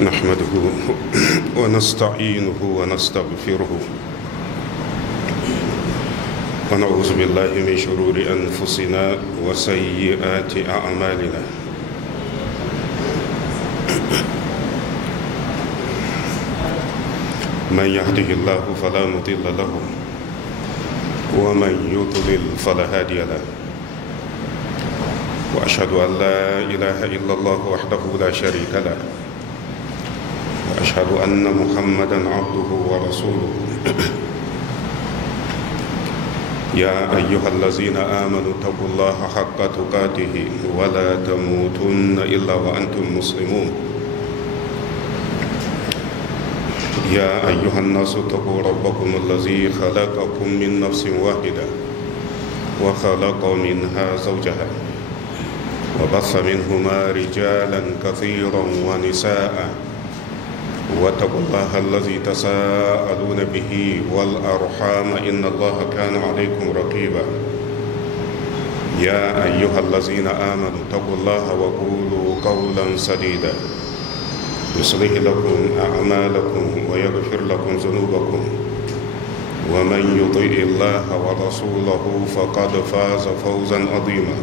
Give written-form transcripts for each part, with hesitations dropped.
نحمده ونستعينه ونستغفره ونعوذ بالله من شرور أنفسنا وسيئات أعمالنا من يهده الله فلا مضل له ومن يضلل فلا هادي له وأشهد أن لا إله إلا الله وحده لا شريك له وأشهد أن محمدا عبده ورسوله يا أيها الذين آمنوا اتقوا الله حق تقاته ولا تموتن إلا وأنتم مسلمون يا أيها الناس اتقوا ربكم الذي خلقكم من نفس واحدة وخلق منها زوجها وبث منهما رجالا كثيرا ونساء واتقوا الله الذي تساءلون به والأرحام إن الله كان عليكم رقيبا يا أيها الذين آمنوا اتقوا الله وقولوا قولا سديدا يصلح لكم أعمالكم ويغفر لكم ذنوبكم ومن يطع الله ورسوله فقد فاز فوزا عظيما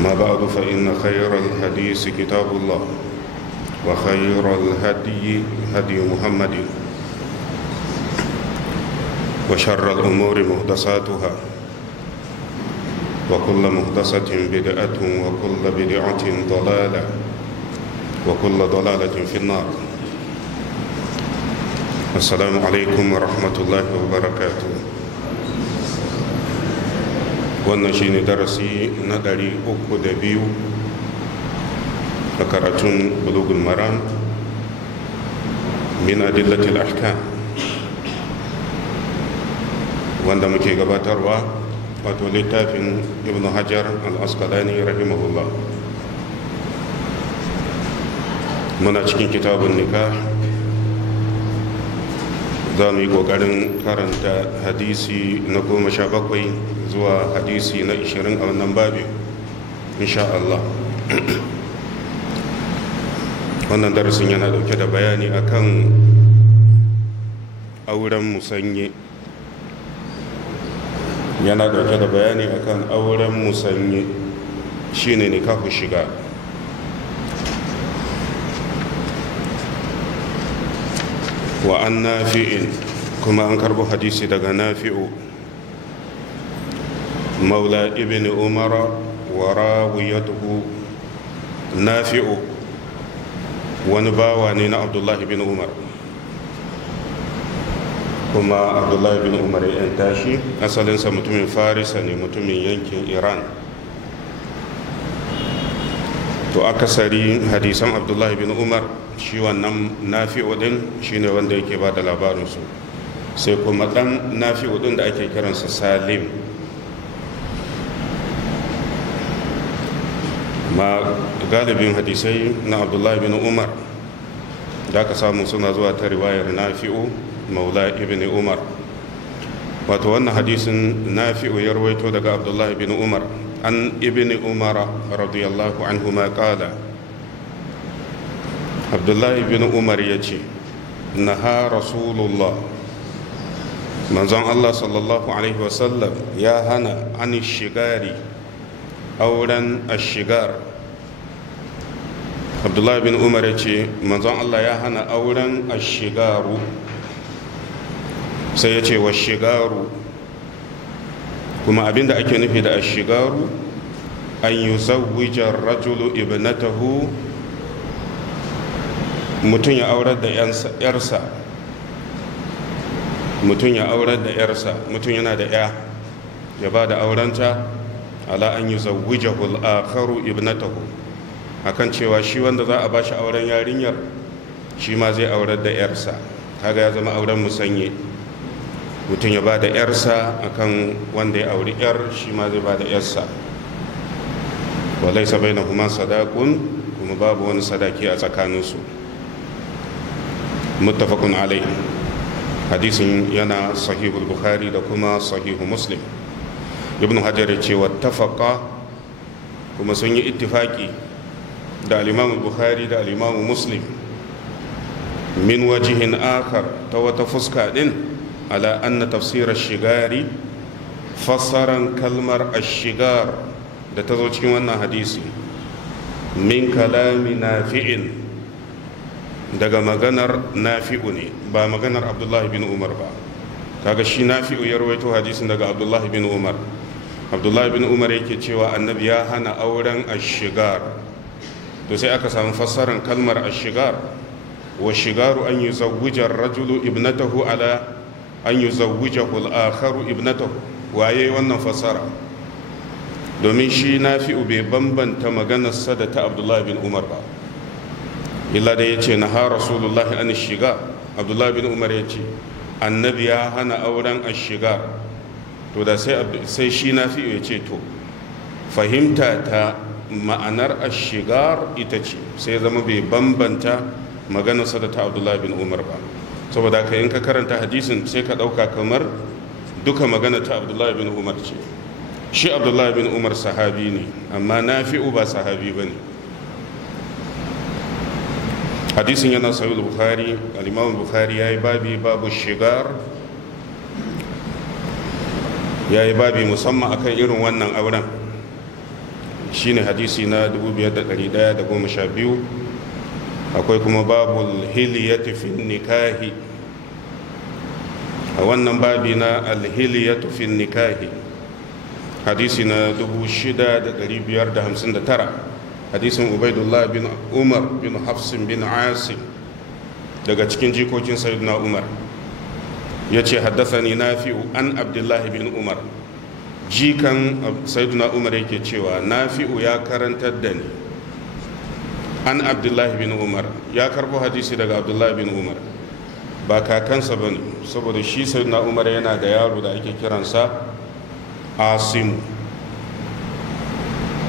أما بعد فإن خير الحديث كتاب الله وخير الهدي هدي محمد وشر الأمور محدثاتها وكل محدثة بدعة وكل بدعة ضلالة وكل ضلالة في النار. السلام عليكم ورحمة الله وبركاته. wannan shine darasi na 302 a karatun bulugul maram min adillatil ahkam wanda muke gabatarwa wato littafin ibn hajar al-asqalani rahimahullah. muna cikin kitabun nikah, za mu yi ƙoƙarin karanta hadisi na 17 zuwa hadisi na 20 a wannan babin insha Allah. wannan darasin yana dauke da bayani akan auren musanye, yana dauke da bayani akan auren musanye shine nikahu shiga. wa an nafi'in, kuma an karbo hadisi daga nafi'u maula ibn umara wa rawiyatuhu. nafi'u wani bawa ne na abdullahi bin umar, kuma abdullahi bin umar ya yanta shi. asalinsa mutumin farisa ne, mutumin yankin iran. to akasari hadisan abdullahi bin umar shi wannan nafi'u din shine wanda yake ba da labarinsu, sai kuma dan nafi'u din da ake kiransa salim. ma galibin hadisai na abdullahi bin umar da aka samu suna zuwa ta riwayar nafi'u maula ibn umar. wato wannan hadisin nafi'u ya rawaito daga abdullahi bin umar an ibn umar radiyallahu anhu ma qala. abdullahi bin umar ya ce naha rasulullah, manzon Allah sallallahu alaihi wasallam ya hana an shigari, auren ashigar. abdullahi bin umar ya ce manzon Allah ya hana auren ashigaru, sai ya ce wa shigaru, kuma abinda ake nufi da ashigaru an yuzawwija rajulu ibnatahu, mutum ya aurar da yarsa. mutum ya aurar da yarsa, mutum yana da ya ba da aurenta ala an yuzawwijahu al-akharu ibnatahu, akan cewa shi wanda za a ba shi auren yarinyar shi ma zai aurar da yarsa. kaga ya zama auren musanye, mutum ya ba da yarsa akan wanda ya auri yar, shi ma zai ba da yarsa. wa laysa bainahuma sadaqun, kuma babu wani sadaki a tsakaninsu. muttafaqun alayhi. hadisin yana sahihul bukhari da kuma sahihu muslim. ibn hajar ya ce wattafaqa, kuma sun yi ittifaki da al-imam bukhari da al-imam muslim min wajihin akhar ta wata fuska din ala anna tafsir ash-shigari fassaran kalmar ash-shigar da ta zo cikin wannan hadisi min kalami nafi'in daga maganar nafi'u ne ba maganar abdullahi bin umar ba. kaga shi nafi'u ya rawaito hadisin daga abdullahi bin umar. abdullahi bin umar yake cewa annabi ya hana auren ashigar, to sai aka samu fassarar kalmar ashigar. wa shigaru an yuzawwija ar-rajulu ibnatahu ala an yuzawwijahu al-akharu ibnatahu. waye wannan fassara? domin shi nafi'u bai bambanta maganarsa da ta abdullahi bin umar ba, illa da yace naha rasulullahi an shiga. abdullahi bin umar yace annabi ya hana auren ashigar, to da sai shi nafi'u ya ce to fahimta ta ma'anar ashigar ita ce, sai zama bai bambanta maganarsa da ta abdullahi bin umar ba. saboda ka in ka karanta hadisin sai ka ɗauka kamar duka magana ta abdullahi bin umar ce. shi abdullahi bin umar sahabi ne, amma nafi'u ba sahabi ba ne. hadisin yana sahih bukhari. al-imam bukhari yayi babu shigar, yayi babi musamman akan irin wannan auren, shine hadisi na 5112. akwai kuma babul hiliyati fi nikahi. a wannan babi na alhiliyatu fi nikahi hadisi na 6559, hadisin ubaidullah bin umar bin hafsin bin asim daga cikin jikokin sayyidina umar ya ce haddathani nafi'u an abdullahi bin umar. jikan sayyidina umar yake cewa nafi'u ya karantar da ni an abdullahi bin umar, ya karbo hadisi daga abdullahi bin umar, ba kakansa ba ne, saboda shi sayyidina umar yana da yaro da ake kiransa asimu.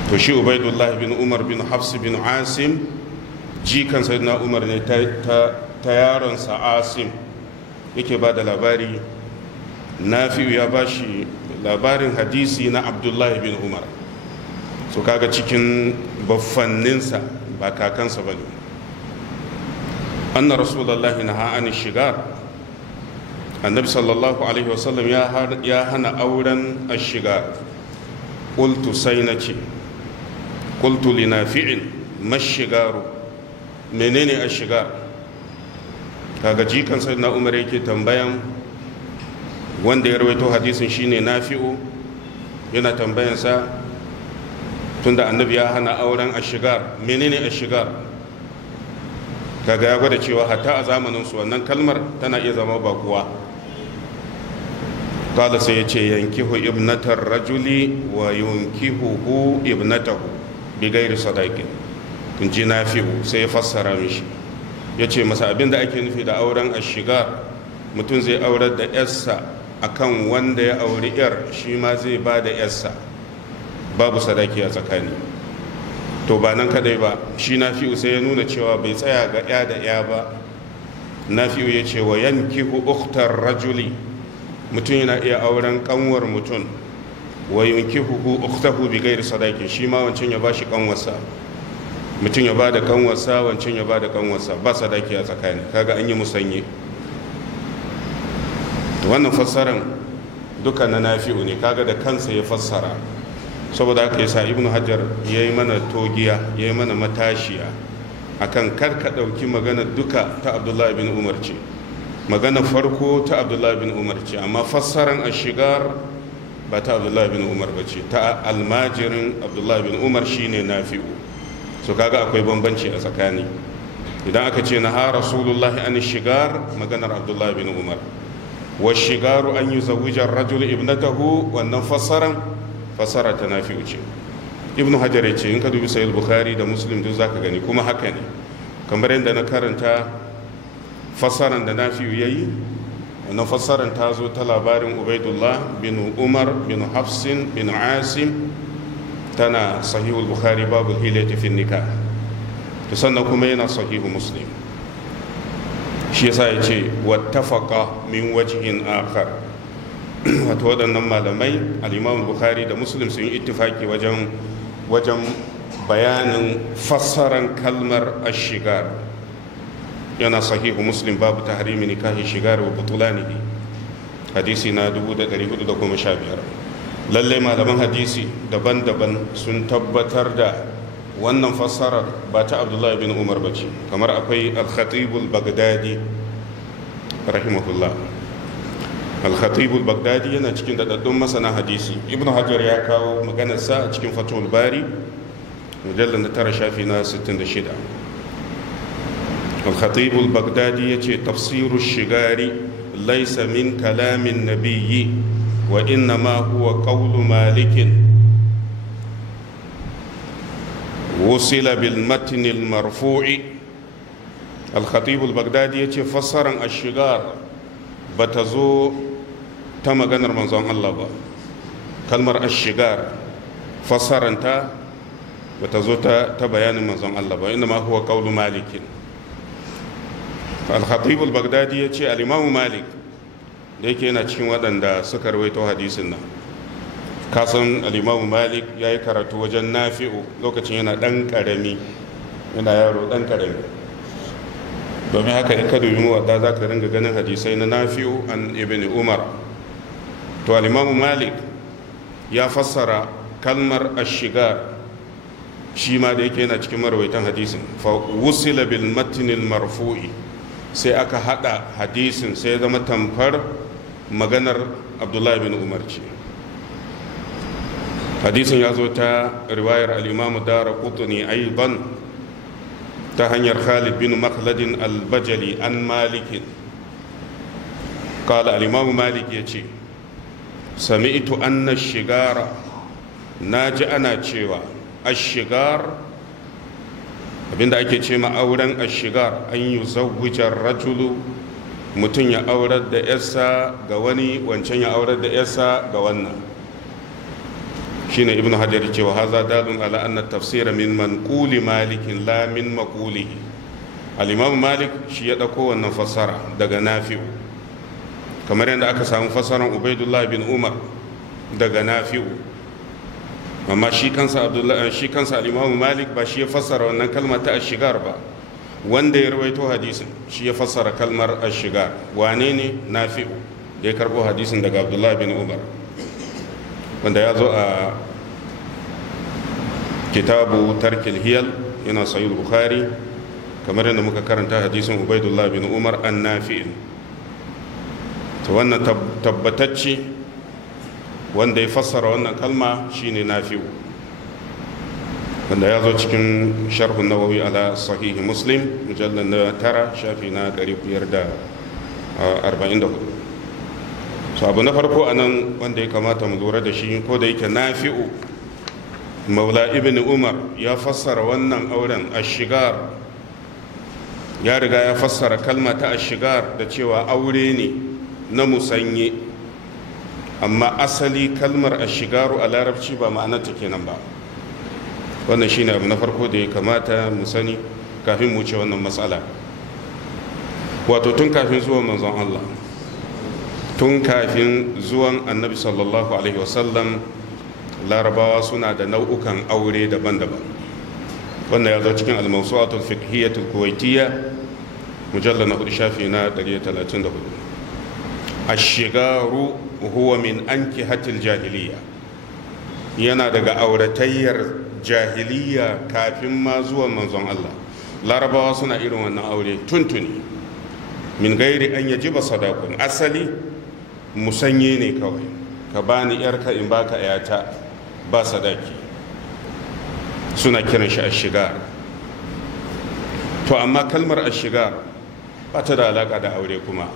to shi ubaidullahi bin umar bin hafs bin asim jikan sayyidina umar ne ta yaronsa asim yake ba da labari. nafi'u ya ba shi labarin hadisi na abdullahi bin umar, so kaga cikin baffanninsa ba kakansa ba ne. anna rasulullahi naha an shigar, annabi sallallahu alaihi wasallam ya hana auren ashigar. qultu sai na ce qultu li nafi'in mashigaru, menene ashigar? kaga jikan sayyidina umar yake tambayan wanda ya rawaito hadisin shine nafi'u, yana tambayansa tunda annabi ya hana auren ashigar, menene ashigar? kaga ya gwada cewa hatta a zamanin su wannan kalmar tana iya zama bakuwa. kala sai ya ce yankihu ibnatar rajuli wa yunkihuhu ibnatahu bi gairi sadaqin. in ji nafi'u sai ya fassara mishi, ya ce masa abinda ake nufi da auren ashigar, mutum zai aurar da yarsa akan wanda ya auri yar shi ma zai ba da yarsa, babu sadaki a tsakani. to ba nan kadai ba, shi nafi'u sai ya nuna cewa bai tsaya ga ya da ya ba. nafi'u ya ce wa yankihu ukhtar rajuli, mutum yana iya auren kanwar mutum, wa yankihu ukhtahu bi ghairi sadaqin, shi ma wancan ya bashi kanwarsa, mutum ya bada kanwarsa, wancan ya bada kanwarsa, ba sadaki a tsakani. kaga an yi musanye. wannan fassaran duka na nafi'u ne, kaga da kansa ya fassara. saboda haka yasa ibnu hajar ya yi mana togiya, ya yi mana matashiya akan kar ka ɗauki magana duka ta abdullahi bin umar ce, magana farko ta abdullahi bin umar ce, amma fassaran ashigar ba ta abdullahi bin umar ba ce, ta almajirin abdullahi bin umar shine nafi'u. so kaga akwai bambanci a tsakani. idan aka ce na ha rasulullahi an shigar, maganar abdullahi bin umar. wa shigaru an yuzawwija ar-rajul ibnatahu, wannan fassara ta nafi'u ce. ibnu hajar ya ce in ka dubi sahih bukhari da muslim duk zaka gani kuma haka ne, kamar yadda na karanta fassaran da nafi'u yayi. wannan fassaran ta zo ta labarin ubaidullah bin umar bin hafsin bin asim, tana sahihul bukhari babul hilati fi nikah, to sannan kuma yana sahihu muslim. shi yasa ya ce wattafaqa min wajhin akhar, wato waɗannan malamai al-imam bukhari da muslim sun yi ittifaki wajen bayanin fassaran kalmar ashigar yana sahihu muslim babu tahrimi nikahi shigar wa butulanihi hadisi na 1415. lalle malaman hadisi daban-daban sun tabbatar da wannan fassarar ba ta abdullahi bin umar ba ce, kamar akwai al-khatibul bagdadi rahimahullah. al-khatibul bagdadi yana cikin daɗaɗɗun masana hadisi. ibn hajar ya kawo maganarsa a cikin fatul bari mujallar na 9 shafi na 66. al-khatibul bagdadi ya ce tafsiru shigari laisa min kalamin nabiyyi wa innama huwa qawlu malikin wusila bil matn al marfu'i. al-khatibul bagdadi ya ce fassaran ashigar bata zo ta maganar manzon Allah ba. kalmar ashigar fassaranta bata zo ta bayanin manzon Allah ba, inda ma huwa qawlu malikin. al-khatib al-baghdadi yace al-imam malik da yake yana cikin waɗanda suka rawaito hadisin nan. kasan al-imam malik yayi karatu wajen nafi'u lokacin yana dan karami, yana yaro dan karami. domin haka in ka dubi muwadda zaka ringa ganin hadisai na nafi'u an ibn umar. to al-imam malik ya fassara kalmar ashigar shi ma da yake yana cikin marawaitan hadisin, fa wusila bil matnil marfu'i, sai aka hada hadisin sai zama tamfar maganar abdullahi bin umar ce. hadisin ya zo ta riwayar al-imam daraqutni aidan ta hanyar khalid bin makhladin al-bajali an malikin qala al-imam malik yace sami'tu anna ash-shigara, naji ana cewa ashigar, abinda ake ce ma auren ashigar, an yi zawujar rajulu, mutum ya aurar da yarsa ga wani, wancan ya aurar da yarsa ga wannan. shine ibnu hajar cewa haza dalun ala anna tafsira min manquli malikin la min maqulihi. al-imam malik shi ya dauko wannan fassara daga nafi'u, kamar yadda aka samu fassaran ubaidullah bin umar daga nafi'u. amma shi kansa al-imamu malik ba shi ya fassara wannan kalmar ta ashigar ba, wanda ya rawaito hadisin shi ya fassara kalmar ashigar. wane ne? nafi'u, da ya karbo hadisin daga abdullahi bin umar, wanda ya zo a kitabu tarkil hiyal, yana sahih bukhari, kamar yadda muka karanta hadisin ubaidullah bin umar an nafi'in. to wannan tabbatacce wanda ya fassara wannan kalma shine nafi'u, wanda ya zo cikin sharhun nawawi ala sahihi muslim mujallar na 9 shafi na 544. so abu na farko a nan wanda ya kamata mu lura da shi, ko da yake nafi'u maula ibn umar ya fassara wannan auren ashigar, ya riga ya fassara kalma ta ashigar da cewa aure ne na musanye, amma asali kalmar ashigaru a larabci ba ma'anarta kenan ba. wannan shine abu na farko da ya kamata mu sani kafin mu ce wannan matsala. wato tun kafin zuwan manzon Allah, tun kafin zuwan annabi sallallahu alaihi wasallam, larabawa suna da nau'ukan aure daban-daban. wannan ya zo cikin al-mawsu'atul fiqhiyyatul kuwaitiyya mujallal na 4 shafi na 134. ashigaru huwa min ankihatil jahiliya, yana daga auratayyar jahiliya kafin ma zuwan manzon Allah. larabawa suna irin wannan aure tuntuni, min gairi an yajiba sadaqun, asali musanye ne kawai, ka bani yarka in baka yata ba sadaki, suna kiran shi ashigar. to amma kalmar ashigar ba ta da alaka da aure kuma,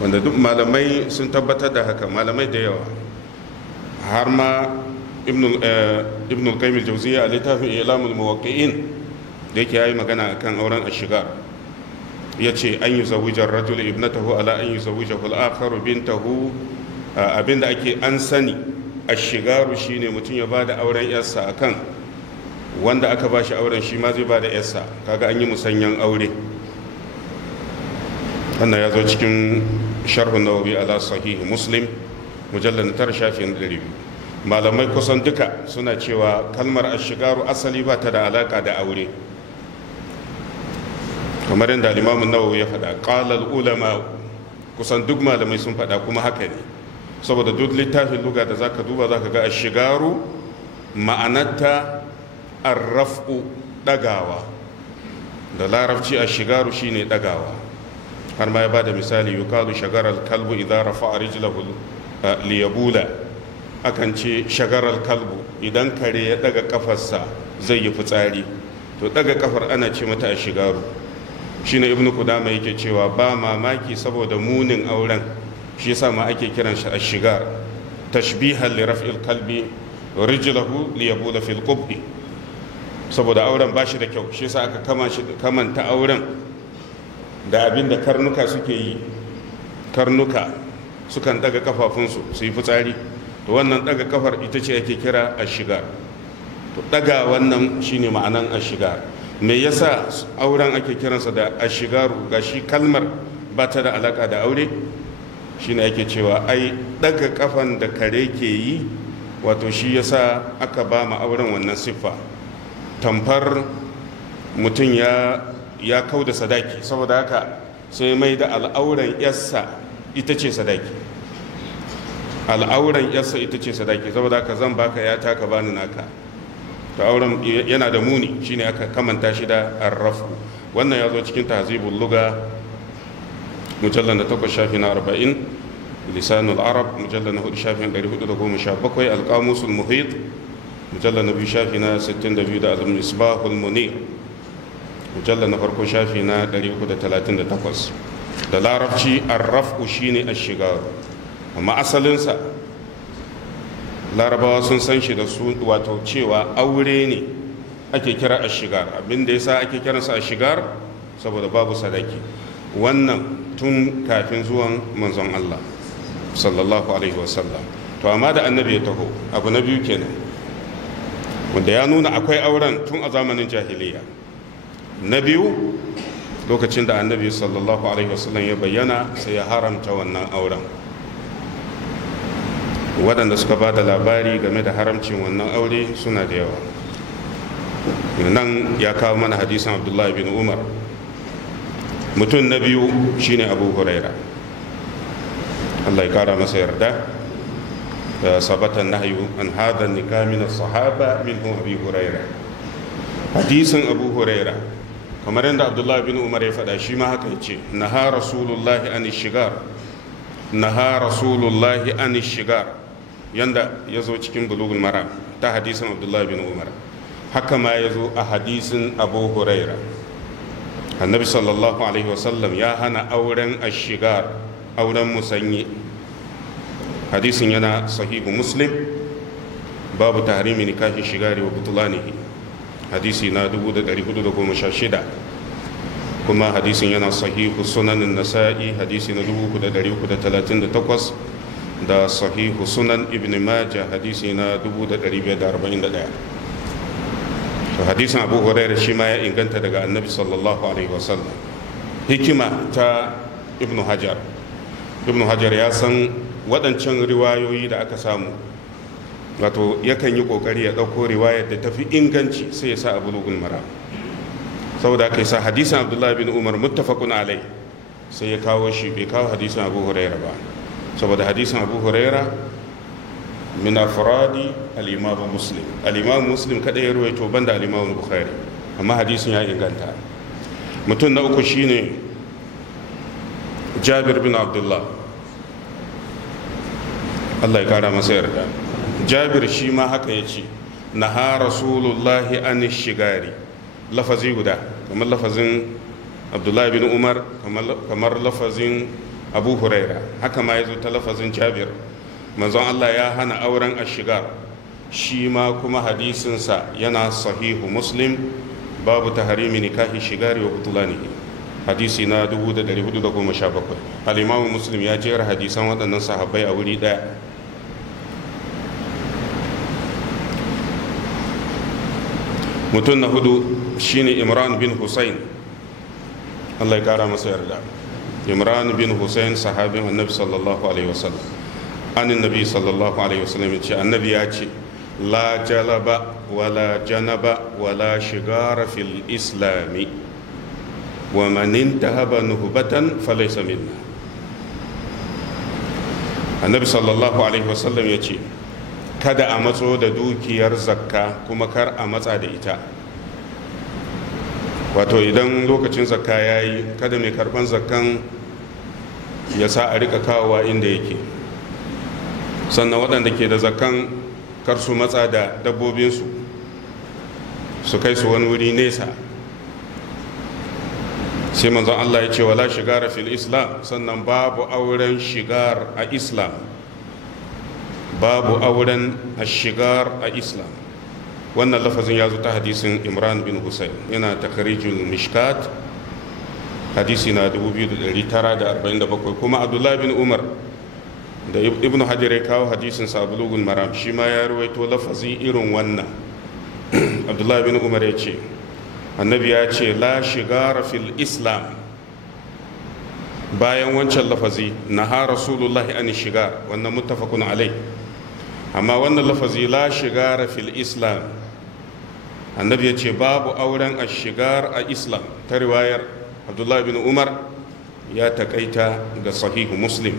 wanda duk malamai sun tabbatar da haka, malamai da yawa. har ma ibn al-qayyim al-jawziyya a littafin ilamul muwaqqi'in da yake yayi magana akan auren ashigar, yace an yuzawwija ar-rajulu ibnatahu ala an yuzawwijahu al-akharu bintahu. abinda ake an sani ashigaru shine mutum ya bada auren yarsa akan wanda aka bashi auren shi ma zai bada yarsa, kaga an yi musanyan aure. wannan ya zo cikin sharhun nawawi ala sahihi muslim mujallar 9 shafi na 200. malamai kusan duka suna cewa kalmar ashigaru asali ba ta da alaka da aure, kamar yadda limamin nawawi ya faɗa ƙalal ulama, kusan duk malamai sun faɗa kuma haka ne, saboda duk littafin luga da zaka duba zaka ga ashigaru ma'anarta arraf'u, ɗagawa. Da larabci ashigaru shine ɗagawa. har ma ya bada misali yuqalu shagaral kalbu idza rafa'a rijlahu liyabula, akan ce shagaral kalbu idan kare ya daga kafarsa zai yi fitsari, to daga kafar ana ce mata ashigaru. shine ibnu qudama yake cewa ba mamaki saboda munin auren shi yasa ma ake kiran shi ashigar, tashbihan li raf'il kalbi rijlahu liyabula fil qubbi, saboda auren ba shi da kyau shi yasa aka kamanta auren da abin da karnuka suke yi. Karnuka sukan daga kafafunsu su yi fitsari, to wannan daga kafar ita ce ake kira ashigar. to daga wannan shine ma'anan ashigar. me yasa auren ake kiransa da ashigaru gashi kalmar ba ta da alaka da aure? shine ake cewa ai daga kafan da kare ke yi, wato shi yasa aka ba ma auren wannan siffa. tamfar mutum ya kau da sadaki, saboda haka sai mai da al'auran yarsa ita ce sadaki. al'auran yarsa ita ce sadaki, saboda haka zan baka ya taka bani naka. to auren yana da muni, shine aka kamanta shi da arrafu. wannan ya zo cikin tahzibul luga mujallal na 8 shafi na 40, lisanul arab mujallal na 4 shafi na 417, alqamusul muhit mujallal na 2 shafi na 62 da al-misbahul munir mujallal na farko shafi na 338. da larabci arrafu shine ashigaru, amma asalinsa larabawa sun san shi da su wato cewa aure ne ake kira ashigar. abinda yasa ake kiransa ashigar saboda babu sadaki. wannan tun kafin zuwan manzon Allah sallallahu alaihi wasallam. to amma da annabi ya taho, abu na biyu kenan wanda ya nuna akwai auren tun a zamanin jahiliya. na biyu, lokacin da annabi sallallahu alaihi wasallam ya bayyana sai ya haramta wannan auren. waɗanda suka ba da labari game da haramcin wannan aure suna da yawa. nan ya kawo mana hadisin abdullahi bin umar. mutum na biyu shine abu huraira, Allah ya kara masa yarda. sabatan nahyu an hadha nikah min as-sahaba minhum abi huraira. hadisin abu huraira kamar yadda abdullahi bin umar ya faɗa, shi ma haka yace naha rasulullahi an shigar, naha rasulullahi an shigar, yanda ya zo cikin bulugul maram ta hadisin abdullahi bin umar. haka ma ya zo a hadisin abu huraira. annabi sallallahu alaihi wasallam ya hana auren ashigar, auren musanyi. hadisin yana sahihu muslim, babu tahrimi nikahi shigari wa butulanihi, hadisi na 1416. kuma hadisin yana sahihu sunanin nasa'i, hadisi na 3338, da sahihu sunan ibn majah, hadisi na 1541. to hadisin abu hurairah shi ma ya inganta daga annabi sallallahu alaihi wasallam. hikima ta ibn hajar ya san waɗancan riwayoyi da aka samu, wato yakan yi ƙoƙari ya ɗauko riwayar da tafi inganci sai ya sa a bulugul maram. saboda aka yi sa hadisin abdullahi bin umar muttafaqun alai, sai ya kawo shi, bai kawo hadisin abu hurairah ba, saboda hadisin abu hurairah min afradi al-imam muslim. al-imam muslim kada ya ruwaito banda al-imam bukhari, amma hadisin ya inganta. mutum na uku shine jabir bin abdullah, Allah ya kara masa yarda. jabir shi ma haka ya ce naha rasulullahi an shigari, lafazi guda, kamar lafazin abdullahi bin umar, kamar lafazin abu huraira. haka ma ya zo ta lafazin jabir. manzon Allah ya hana auren ashigar, shi ma kuma hadisinsa yana sahihu muslim, babu taharimi nikahi shigari wa butulanihi, hadisi na 1417. al-imamu muslim ya jera hadisan waɗannan sahabbai a wuri ɗaya. mutum na hudu shine imran bin husayn, Allah ya kara masa yarda. imran bin husayn sahabin annabi sallallahu alaihi wasallam. anin nabi sallallahu alaihi wasallam ya ce annabi ya ce la jalaba wala janaba wala shigara fil islami wa man intahaba nuhbatan falaysa minna. annabi sallallahu alaihi wasallam ya ce kada a matso da dukiyar zakka kuma kar a matsa da ita. wato idan lokacin zakka ya yi kada mai karban zakkan ya sa a rika kawowa inda yake, sannan waɗanda ke da zakkan kar su matsa da dabbobinsu su kai su wani wuri nesa. sai manzon Allah ya ce wala shigara fil islam, sannan babu auren shigar a islam, babu auren shigar a islam. wannan lafazin ya zo ta hadisin Imran bin Husayn, yana takharijul mishkat hadisi na 2947. kuma Abdullah bin Umar da Ibn Hajar ya kawo hadisin sa Bulughul Maram, shi ma ya rawaito lafazi irin wannan. Abdullah bin Umar ya ce annabi ya ce la shigara fil islam, bayan wancan lafazi naha rasulullahi an shigar, wannan muttafaqun alai. amma wannan lafazi la shigara fil islam, annabi ya ce babu auren ashigar a islam, ta riwayar Abdullah bin Umar ya takaita ga sahihu Muslim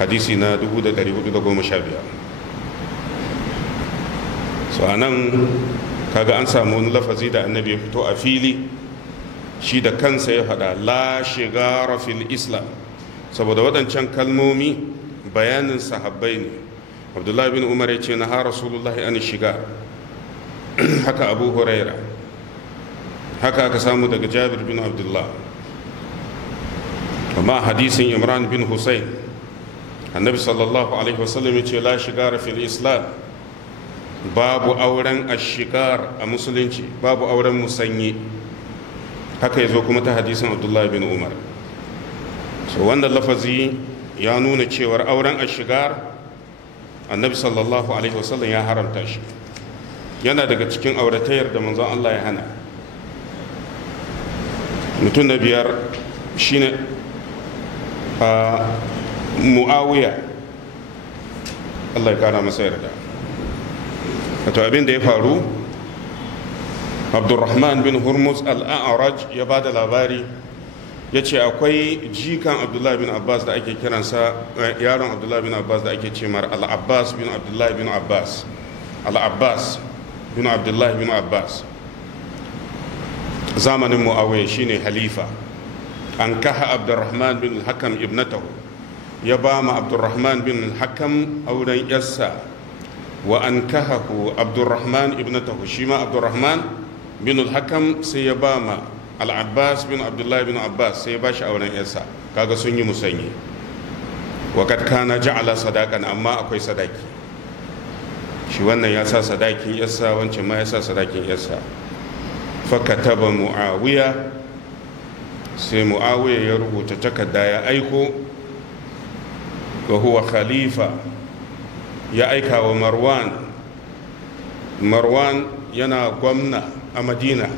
hadisi na 1415. so anan kaga an samu wani lafazi da annabi ya fito a fili, shi da kansa ya faɗa la shigara fil islam, saboda waɗancan kalmomi bayanin sahabbai ne. Abdullahi bin Umar ya ce na ha rasulullahi an shiga, haka Abu Huraira, haka aka samu daga Jabir bin Abdullah. amma hadisin Imran bin Husayn annabi sallallahu alaihi wasallam ya ce la shigara fil islam, babu auren ashigar a musulunci, babu auren musanyi. haka ya zo kuma ta hadisin Abdullah bin Umar. so wannan lafazi ya nuna cewar auren ashigar annabi sallallahu alaihi wasallam ya haramta shi, yana daga cikin auratayar da manzon Allah ya hana. mutum na biyar shine Muawiya, Allah ya kara masa yarda. wato abin da ya faru, Abdurrahman bin Hurmuz al-A'raj ya ba da labari, ya ce akwai jikan Abdullah bin Abbas da ake kiransa, yaron Abdullah bin Abbas da ake cemar al-Abbas bin Abdullah bin Abbas, al-Abbas bin Abdullah bin Abbas. zamanin Muawiya shine halifa. an kaha Abdurrahman bin al-Hakam ibnatahu, ya ba ma Abdurrahman bin al-Hakam auren yarsa. wa an kahahu Abdurrahman ibnatahu, shi ma Abdurrahman bin al-Hakam sai ya ba ma al-Abbas bin Abdullah bin Abbas, sai ya ba shi auren yarsa. kaga sun yi musanyi. wa kad kana ja'ala sadaqan, amma akwai sadaki, shi wannan ya sa sadakin yarsa, wancan ma ya sa sadakin yarsa. fakataba Muawiya, sai Muawiya ya rubuta takarda ya aiko, wa huwa khalifa, ya aika wa Marwan yana gwamna a Madina,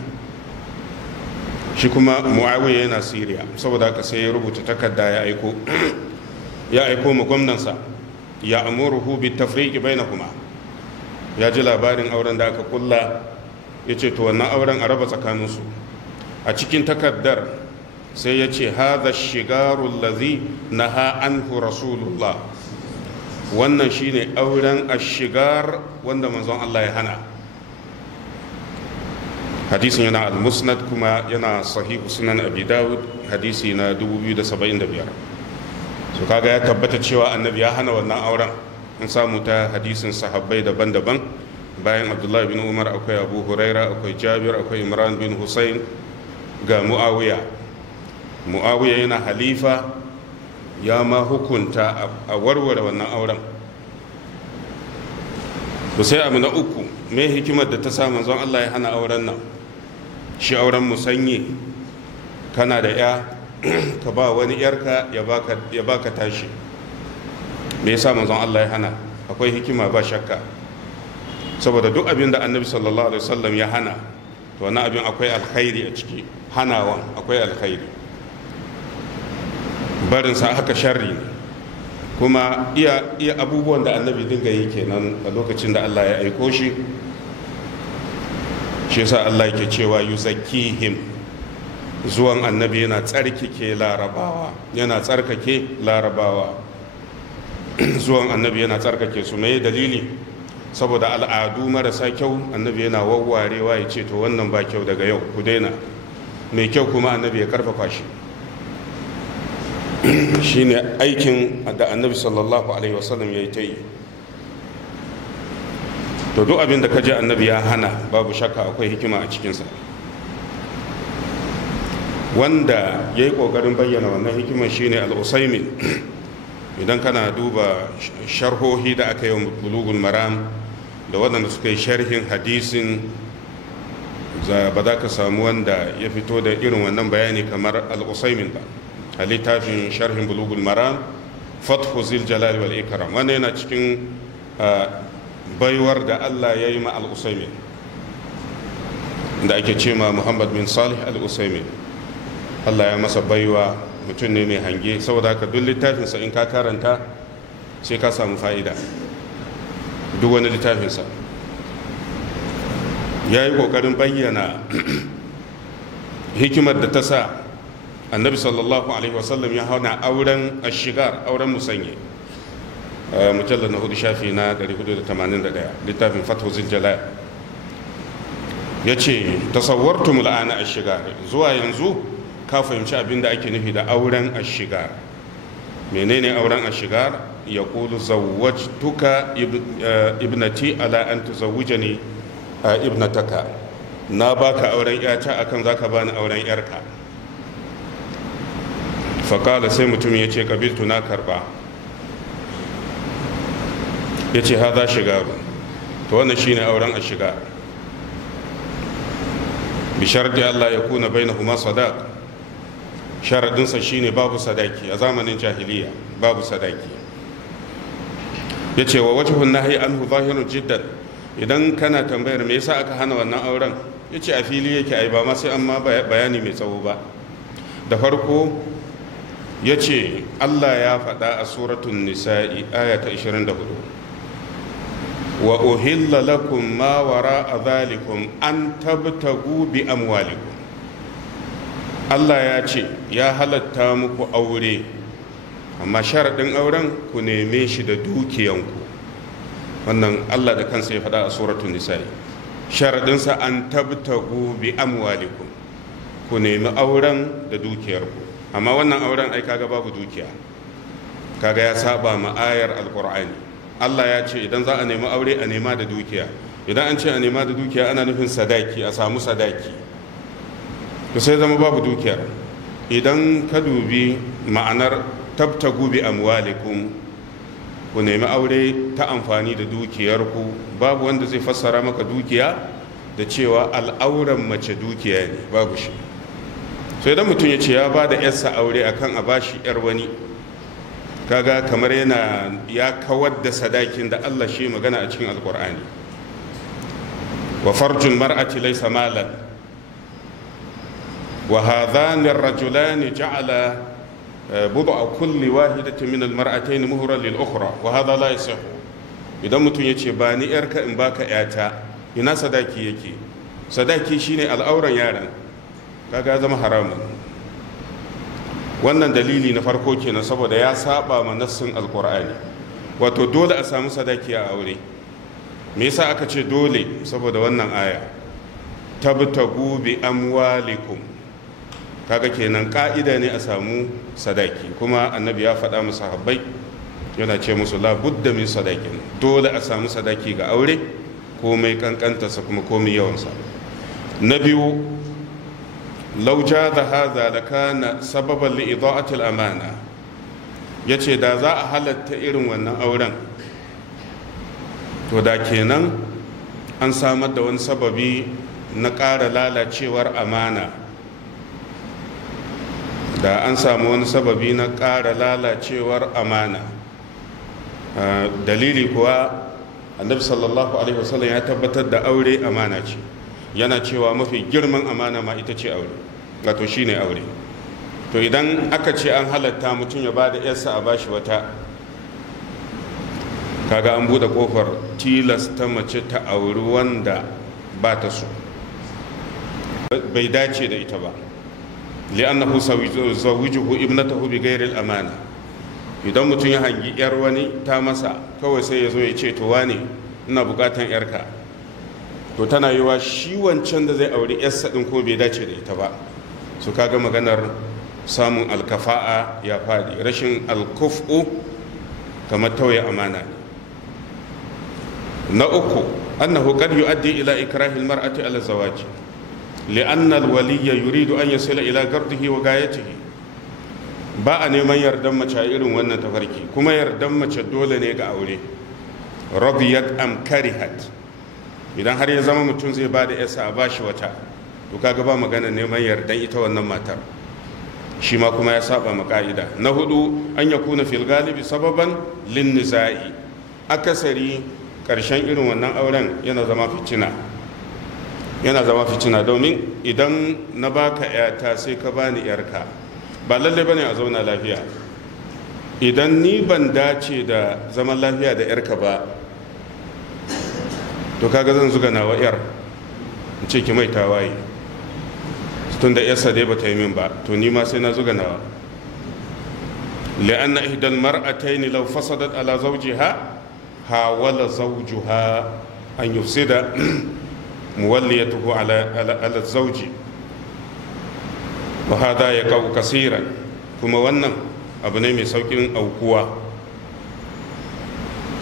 shi kuma Muawiya yana Syria. saboda haka sai ya rubuta takarda ya aiko ya aiko ma gwamnansa, ya amuruhu bi tafriqi bainahuma. ya ji labarin auren da aka kulla, ya ce to wannan auren a raba tsakaninsu. a cikin takardar sai ya ce hadha shigarul ladhi naha anhu rasulullah, wannan shine auren ashigar wanda manzon Allah ya hana. hadisin yana al-musnad, kuma yana sahihu sunan abi dawud hadisi na 2075. so kaga ya tabbata cewa annabi ya hana wannan auren. an samu ta hadisin sahabbai daban-daban. bayan Abdullahi bin Umar akwai Abu Huraira, akwai Jabir, akwai Imran bin Husayn, ga Muawiya yana halifa, ya ma hukunta a warware wannan auren. to sai abu na uku, me hikimar da ta sa manzon Allah ya hana auren nan? shi auren musanye, kana da ya ka ba wani yarka ya baka tashi. me yasa manzon Allah ya hana? akwai hikima ba shakka, saboda duk abin da annabi sallallahu alaihi wasallam ya hana, to wannan abin akwai alkhairi a ciki. hanawan akwai alkhairi, barinsa haka sharri ne. kuma iya abubuwan da annabi dinga yi kenan a lokacin da Allah ya aiko shi. Shi yasa Allah yake cewa yuzakkihim, zuwan annabi yana tsarkake larabawa, zuwan annabi yana tsarkake su. mai dalili? saboda al'adu marasa kyau annabi yana wawwarewa ya ce to wannan ba kyau, daga yau ku daina. mai kyau kuma annabi ya karfafa shi. shine aikin da annabi sallallahu alaihi wasallam ya yi ta yi. to duk abin da ka ji annabi ya hana, babu shakka akwai hikima a cikinsa. wanda ya yi ƙoƙarin bayyana wannan hikimar shine al-Usaymin. idan kana duba sharhohi da aka yi wa Bulughul Maram da waɗanda suka yi sharhin hadisin, ba za ka samu wanda ya fito da irin wannan bayani kamar al-Usaymin ba. a littafin sharhin Bulughul Maram, Fathu Zil Jalal wal Ikram, wannan yana cikin baiwar da Allah ya yi ma al-Usaymin, da ake ce ma Muhammad bin Salih al-Usaymin. Allah ya masa baiwa, mutum ne mai hange, saboda haka duk littafinsa in ka karanta sai ka samu fa'ida. duk wani littafinsa ya yi ƙoƙarin bayyana hikimar da ta sa annabi sallallahu alaihi wasallam ya hana auren ashigar, auren musanye. mujallar na 4 shafi na 481 littafin Fathu Zil Jalal ya ce tasawwartum al'ana ashigar, zuwa yanzu ka fahimci abin da ake nufi da auren ashigar. menene auren ashigar? ya ƙulu zawwajtuka ibnati ala an tuzawwijani ibnataka, na baka auren yata akan zaka bani auren yarka. faƙala, sai mutum ya ce ƙabiltu, na karba. ya ce haza shigaru, to wannan shine auren ashigar. bi sharti Allah ya kuna bainahuma sadaq, sharadinsa shine babu sadaki. a zamanin jahiliya babu sadaki. ya ce wa wajhun nahyi anhu zahirun jiddan. idan kana tambayar me yasa aka hana wannan auren, ya ce a fili yake, ai ba ma sai an ma bayani mai tsawo ba. da farko ya ce Allah ya faɗa a suratun nisa'i aya ta 24, wa uhilla lakum ma wara'a dhalikum an tabtagu bi amwalikum. Allah ya ce ya halatta muku aure, amma sharaɗin auren ku neme shi da dukiyanku. wannan Allah da kansa ya faɗa a suratun nisa'i. sharaɗinsa an tabtagu bi amwalikum, ku nemi auren da dukiyarku. amma wannan auren ai kaga babu dukiya, kaga ya saba ma ayar alqur'ani. Allah ya ce idan za a nemi aure a nema da dukiya. idan an ce a nema da dukiya ana nufin sadaki, a samu sadaki. to sai zama babu dukiyar. idan ka dubi ma'anar tabtagu bi amwalikum, ku nemi aure ta amfani da dukiyarku, babu wanda zai fassara maka dukiya da cewa al'auran mace dukiya ne, babu shi. sai idan mutum ya ce ya ba da yarsa aure akan a bashi yar wani, kaga kamar yana ya kawar da sadakin da Allah shi magana a cikin alkur'ani. wa farjul mar'ati laysa malan wa hadhani ar-rajulani ja'ala bud'a kulli wahidatin min al-mar'atayn muhran lil ukhra wa hadha la yasihu. idan mutum ya ce ba ni yarka in baka yata, ina sadaki yake? sadaki shine al'auran yaran, kaga zama haramun. wannan dalili na farko kenan, saboda ya saba ma nassin alkur'ani. wato dole a samu sadaki a aure. me yasa aka ce dole? saboda wannan aya, tabtagu bi amwalikum. kaga kenan ka'ida ne a samu sadaki, kuma annabi ya faɗa musu sahabbai, yana ce musu la budda min sadakin, dole a samu sadaki ga aure, komai kankantarsa kuma komai yawansa. na biyu, lau jaza hadha lakana sababan li ida'ati al-amana. yace da za a halatta irin wannan auren, to da kenan an samar da wani sababi na ƙara lalacewar amana. da an samu wani sababi na ƙara lalacewar amana. dalili kuwa annabi sallallahu alaihi wasallam ya tabbatar da aure amana ce. yana cewa mafi girman amana ma ita ce aure, wato shine aure. to idan aka ce an halatta mutum ya bada yarsa a bashi wata, kaga an buɗe ƙofar tilasta mace ta auri wanda ba ta so, bai dace da ita ba. li'annahu zawwijuhu ibnatahu bi ghairi al-amana. idan mutum ya hangi yar wani ta masa, kawai sai ya zo ya ce to wane ina bukatan yarka, to tana yiwa shi wancan da zai auri yarsa din ko bai dace da ita ba, su kaga maganar samun alkafa'a ya fadi. rashin alkufu kamar tauye amana ne. na uku annahu qad yu'addi ila ikrahi al-mar'ati ala zawaji li'anna al-waliyya yuridu an yasila ila gardihi wa gayatihi. ba a neman yardan mace a irin wannan tafarki, kuma yardan mace dole ne ga aure, radiyat am karihat. idan har ya zama mutum zai ba da yasa a bashi wata, to kaga ba magana neman yardan ita wannan matar, shi ma kuma ya saba ma ka'ida. na hudu an yakuna fil galibi sababan lin nizai. akasari karshen irin wannan auren yana zama fitina, domin idan na baka yata sai ka bani yarka, ba lalle bane a zauna lafiya. idan ni ban dace da zaman lafiya da yarka ba, to kaga zan zuga nawa yar in ce ki mai tawaye, tun da yarsa dai bata yi min ba, to ni ma sai na zuga nawa. li'anna ihdal mar'atayn law fasadat ala zawjiha hawala zawjuha an yufsida muwalliyatuhu ala zawji wa hada yaqau kaseeran. kuma wannan abu ne mai saukin aukuwa,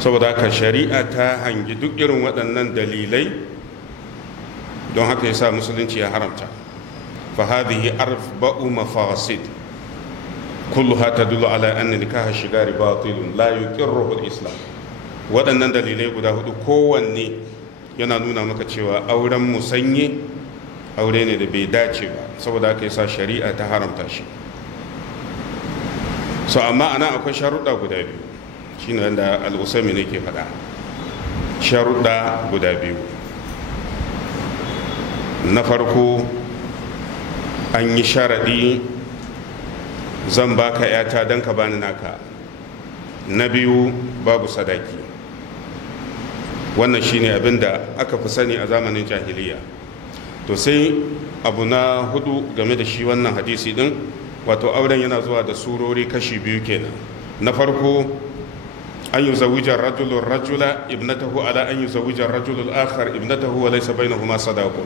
saboda haka shari'a ta hangi duk irin waɗannan dalilai, don haka yasa musulunci ya haramta. fa hadhihi arba'u mafasid kulluha tadullu ala anna nikaha shigari batilun la yuqirruhu al-islam. waɗannan dalilai guda hudu kowanne yana nuna maka cewa auren musanye aure ne da bai dace ba, saboda haka yasa shari'a ta haramta shi. so amma ana akwai sharuɗa guda biyu, shine wanda al-Usaimi ne ke faɗa. sharuɗa guda biyu, na farko an yi sharaɗi zan baka yata don ka bani naka. na biyu babu sadaki. wannan shine abin da aka fi sani a zamanin jahiliya. to sai abu na hudu game da shi wannan hadisi din, wato auren yana zuwa da surori kashi biyu kenan. na farko an yi zawujar rajulun rajula ibnatahu ala an yi zawujar rajulun akhar ibnatahu wa laysa bainahuma sadaqun.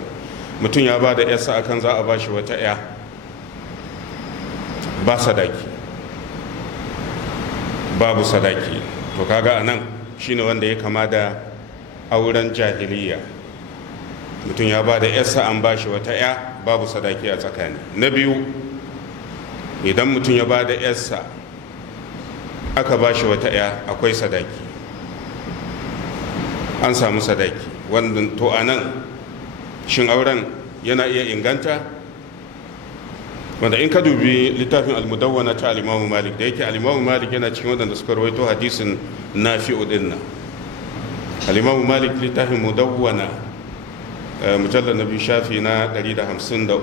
mutum ya ba da yarsa akan za a bashi wata ya, ba sadaki, babu sadaki. to kaga anan shine wanda ya kama da auren jahiliya. mutum ya ba da yarsa an bashi wata ya, babu sadaki a tsakani. na biyu, idan mutum ya ba da yarsa aka bashi wata ya, akwai sadaki, an samu sadaki. wannan to anan shin auren yana iya inganta? wanda in ka dubi littafin al-mudawwana ta al-Imam Malik, da yake al-Imam Malik yana cikin wadanda suka rawaito hadisin Nafi'u dinna. al-Imam Malik littafin mudawwana mujallad nabi shafi na 153.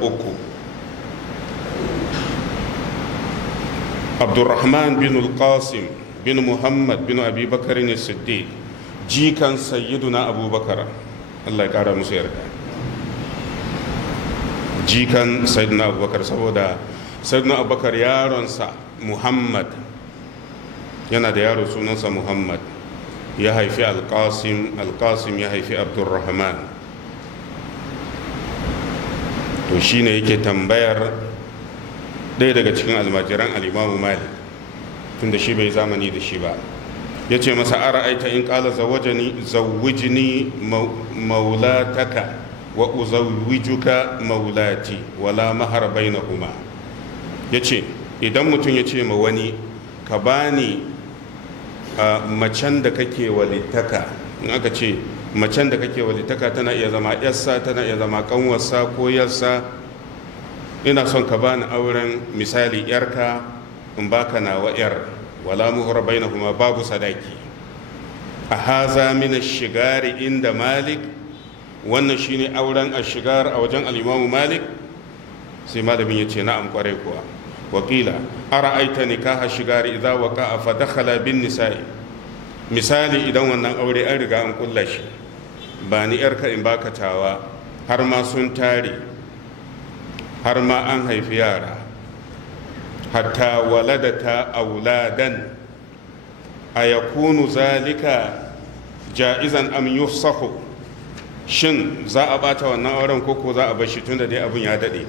Abdurrahman bin al-Qasim bin Muhammad bin Abi Bakr as-Siddiq, jikan sayyiduna Abubakar, Allah ya kara musu yarda, jikan sayyidina Abubakar, saboda sayyidina Abubakar yaronsa Muhammad, yana da yaro sunansa Muhammad, ya haifi Al-Qasim, Al-Qasim ya haifi Abdurrahman. to shine yake tambayar ɗaya daga cikin almajiran al-Imam Malik, tunda shi bai zamani da shi ba, ya ce masa ara'aita in qala zawwijni maulataka wa uzawwijuka maulati wala mahar bainahuma. yace idan mutum ya ce ma wani ka bani macen da kake walittaka, in aka ce macen da kake walittaka tana iya zama yarsa, tana iya zama kanwarsa ko yarsa, ina son ka bani auren misali yarka in baka nawa yar, wala muhra bainahuma, babu sadaki. a haza min ash-shigari inda Malik, wannan shine auren ash-shigar a wajen al-Imam Malik? sai malamin ya ce na'am, kwarai kuwa. wakila ara'aita nikaha ash-shigari idza waqa'a fa dakhala bin nisa'i, misali idan wannan aure an riga an kulla shi, ba ni yarka in baka tawa, har ma sun tare, har ma an haifi yara, hatta waladata auladan, a yakunu zalika ja'izan am yufsahu, shin za a bata wannan auren ko za a bar shi tunda dai abun ya dade?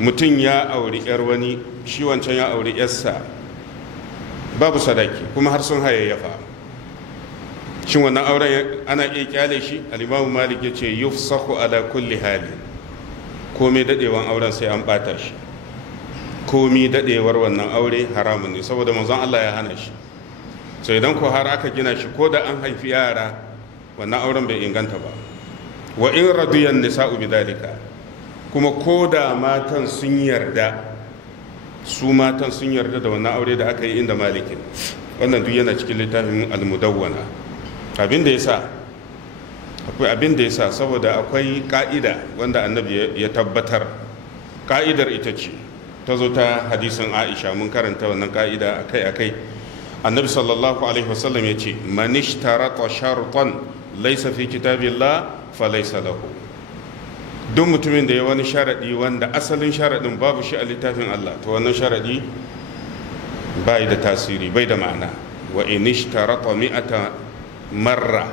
Mutum ya auri yar wani, shi wancan ya auri yarsa, babu sadaki kuma har sun hayayyafa, shin wannan auren ana iya kyale shi? Al-Imam Malik ya ce yufsahu ala kulli hali, komai dadewan auren sai an bata shi, komai dadewar wannan aure haramun ne, saboda manzon Allah ya hana shi. sai idan ko har aka gina shi ko da an haifi yara, wannan auren bai inganta ba. Wa in radiyan nisa'u bidalika, kuma ko da matan sun yarda, su matan sun yarda da wannan aure da aka yi inda malikin, wannan duk yana cikin littafin al-mudawwana. Abin da yasa saboda akwai ka'ida wanda annabi ya tabbatar. Ka'idar ita ce ta zo ta hadisin Aisha, mun karanta wannan ka'ida akai-akai. Annabi sallallahu alaihi wasallam ya ce man ishtarata shartan laysa fi kitabillah falaysa lahu. Duk mutumin da ya wani sharadi wanda asalin sharadin babu shi a littafin Allah, to wannan sharadi bai da tasiri, bai da ma'ana. Wa in ishtarata mi'ata marra,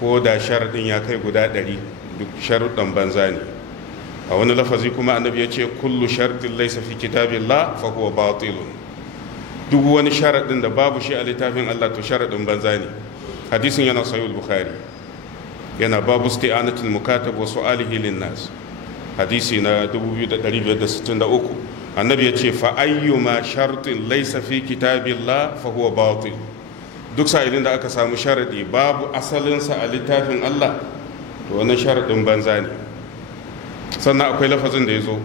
ko da sharadin ya kai guda 100, duk sharuɗan banza ne. A wani lafazi kuma annabi ya ce kullu shartin laysa fi kitabillah fa huwa batilun. Duk wani sharadin da babu shi a littafin Allah, to sharadin banza ne. Hadisin yana sahih bukhari, yana babu isti'anatul mukatab wa su'alihi lin-nas, hadisi na 2563. Annabi ya ce fa ayyuma shartin laysa fi kitabillah fa huwa batil. Duk sa'ilin da aka samu sharadi babu asalinsa a littafin Allah, to wannan sharadin banza ne. Sannan akwai lafazin da ya zo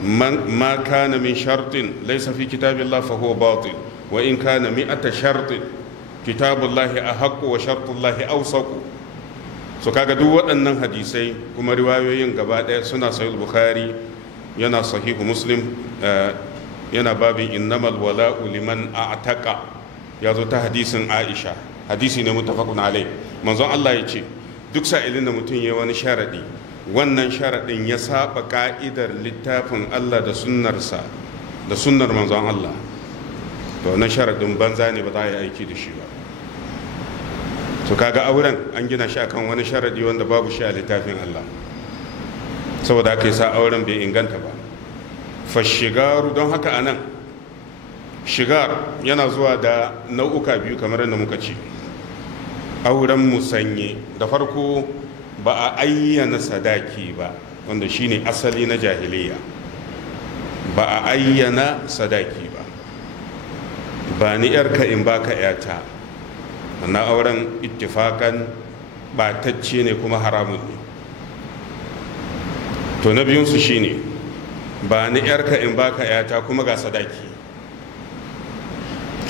ma kana min shartin laysa fi kitabillah fa huwa batil wa in kana mi'ata shartin kitabullahi ahaqqu wa shartullahi awsaqu. So kaga duk waɗannan hadisai kuma riwayoyin gaba ɗaya suna sahih bukhari, yana sahihu muslim, yana babin innamal wala'u liman a'taqa, ya zo ta hadisin Aisha, hadisi ne muttafaqun alai. Manzon Allah ya ce duk sa'ilin da mutum ya wani sharadi, wannan sharadin ya saba ka'idar littafin Allah da sunnarsa da sunnar manzon Allah, to wannan sharadin banza ne, ba za a yi aiki da shi ba. to kaga auren an gina shi akan wani sharadi wanda babu shi a littafin Allah, saboda haka yasa auren bai inganta ba. Fashigaru, don haka anan shigar yana zuwa da nau'uka biyu kamar yadda muka ce. Auren musanye, da farko ba a ayyana sadaki ba, wanda shine asali na jahiliya. Ba a ayyana sadaki ba, ba ni yarka in baka yata, wannan auren ittifakan batacce ne kuma haramun ne. To na biyunsu shine ba ni yarka in baka yata kuma ga sadaki.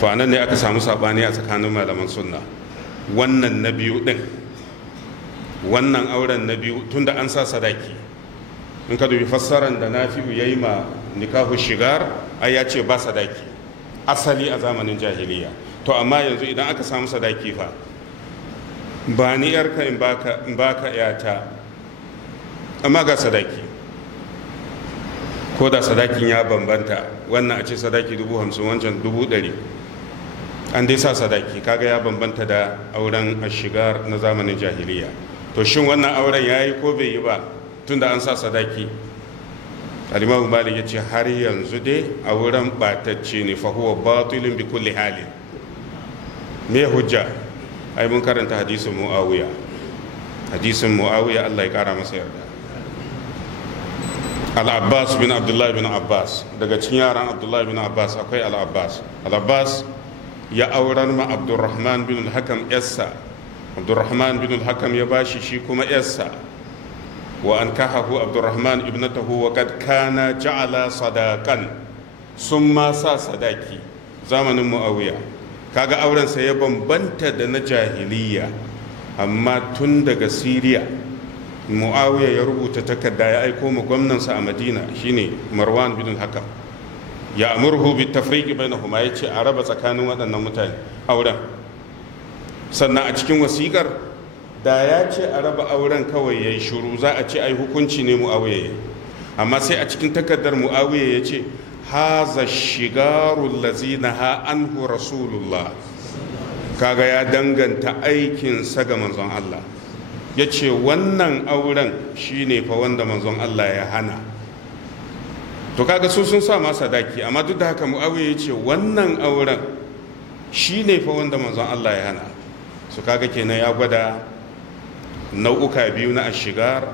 To anan ne aka samu sabani a tsakanin malaman sunna. Wannan na biyu din, wannan auren na biyu, tunda an sa sadaki, in ka dubi fassaran da Nafi'u yayi ma nikahu shigar, ai ya ce ba sadaki asali a zamanin jahiliya. To amma yanzu idan aka samu sadaki fa, ba ni yarka in baka yata amma ga sadaki, ko da sadakin ya bambanta, wannan a ce sadaki 50,000 wancan 100,000, an dai sa sadaki, kaga ya bambanta da auren ashigar na zamanin jahiliya. To shin wannan auren ya yi ko bai yi ba tunda an sa sadaki? Al-Imam Malik ya ce har yanzu dai auren batacce ne, fa huwa batilun bi kulli halin. Me hujja? Ai mun karanta hadisin Muawiya, Allah ya kara masa yarda. Al-Abbas bin Abdullah bin Abbas, daga cikin yaran Abdullah bin Abbas akwai Al-Abbas. Al-Abbas ya aurar ma Abdurrahman bin al-Hakam yassa, Abdurrahman bin al-Hakam ya bashi shi kuma yassa. Wa ankahahu Abdurrahman ibnatahu wa qad kana ja'ala sadaqan, sun ma sa sadaki zamanin Muawiya. Kaga auren sa ya bambanta da na jahiliya, amma tun daga Siriya Muawiya ya rubuta takarda ya aiko ma gwamnansa a Madina, shine Marwan bin al-Hakam, ya amurhu bi tafriqi bainahuma, yace a raba tsakanin waɗannan mutane auren. sannan a cikin wasiƙar da ya ce a raba auren kawai ya yi shuru za a ce ai hukunci ne mu'awiya, amma sai a cikin takardar mu'awiya ya ce haza shigarul lazina ha anhu rasulullah, kaga ya danganta aikinsa ga manzon Allah, ya ce wannan auren shine fa wanda manzon Allah ya hana. To kaga su sun sa masa sadaki, amma duk da haka mu'awiya ya ce wannan auren shine fa wanda manzon Allah ya hana. Su kaga kenan ya gwada nau'uka biyu na ashigar,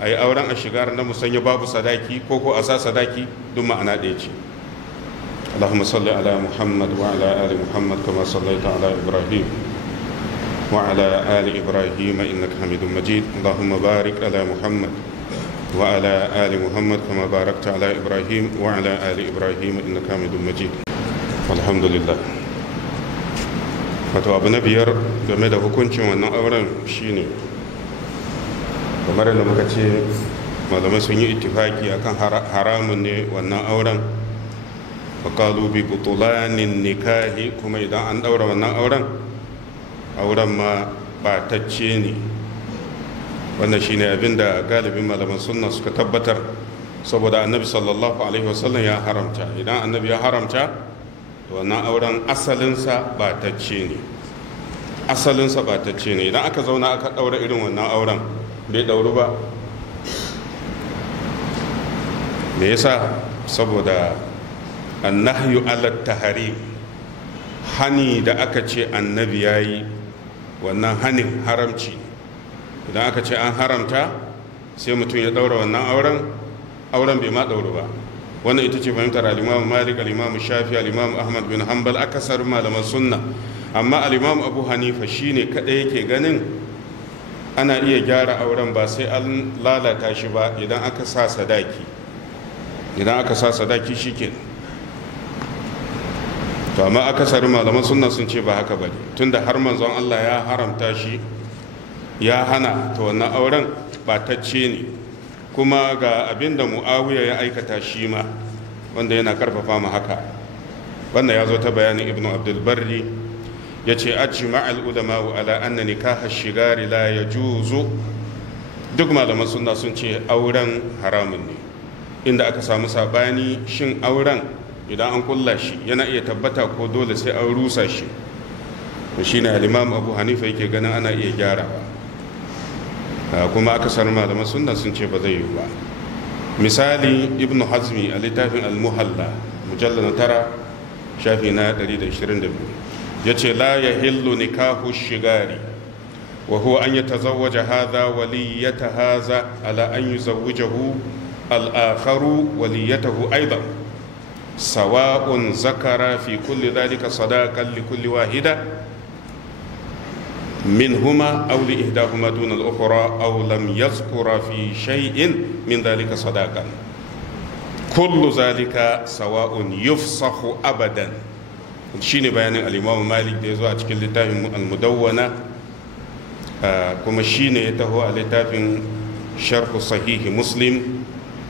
a yi auren ashigar na musanya babu sadaki ko a sa sadaki, duk ma'ana ɗaya ce. اللهم صل على محمد وعلى آل محمد كما صليت على إبراهيم وعلى آل إبراهيم إنك حميد مجيد. اللهم بارك على محمد وعلى آل محمد كما باركت على إبراهيم وعلى آل إبراهيم إنك حميد مجيد. الحمد لله. wato abu na biyar game da hukuncin wannan auren shine kamar da muka ce malamai sun yi ittifaki akan haramun ne wannan auren, faƙalu bi butulanin nikahi, kuma idan an ɗaura wannan auren ma ɓatacce ne. wannan shine abin da galibin malaman sunna suka tabbatar, saboda annabi sallallahu alaihi wasallam ya haramta. Idan annabi ya haramta, wannan auren asalinsa ɓatacce ne, asalinsa ɓatacce ne. Idan aka zauna aka ɗaura irin wannan auren bai ɗauru ba. me yasa? saboda annahyu ala tahrim, hani da aka ce annabi yayi, wannan hanin haramci. idan aka ce an haramta sai mutum ya daura wannan auren bai ma dauru ba. wannan ita ce fahimtar al-Imam Malik, al-Imam Shafi, al-Imam Ahmad bin Hanbal, akasar malaman sunna. amma al-Imam Abu Hanifa shine kadai yake ganin ana iya gyara auren ba sai an lalata shi ba idan aka sa sadaki. idan aka sa sadaki shikenan. to amma akasarin malaman sunna sun ce ba haka bane, tunda har manzon Allah ya haramta shi, ya hana, to wannan auren batacce ne. kuma ga abinda Muawiya ya aikata shi ma, wanda yana karfafa mu haka. wannan ya zo ta bayanin Ibn Abdul Barri, yace ajma al ulama ala anna nikah ash-shigari la yajuzu. duk malaman sunna sun ce auren haramun ne. inda aka samu sabani, shin auren idan an kulla shi yana iya tabbata ko dole sai an rusa shi. shi ne al-Imam Abu Hanifa yake ganin ana iya gyarawa, kuma akasar malaman sunna sun ce ba zai yi ba. misali Ibn Hazmi a littafin al-Muhalla mujallal 9 shafi na 122 yace la yahillu nikahu shigari wa huwa an yatazawwaja hadha waliyata hadha ala an yuzawwijahu al-akharu waliyatahu aidan سواء ذكر في كل ذلك صداقا لكل واحدة منهما أو لإحداهما دون الأخرى أو لم يذكر في شيء من ذلك صداقا كل ذلك سواء يفسخ أبدا. شيني بيان الإمام مالك دي زوا أتكلم لتاه المدونة كما شيني يتهو لتاه شرح صحيح مسلم،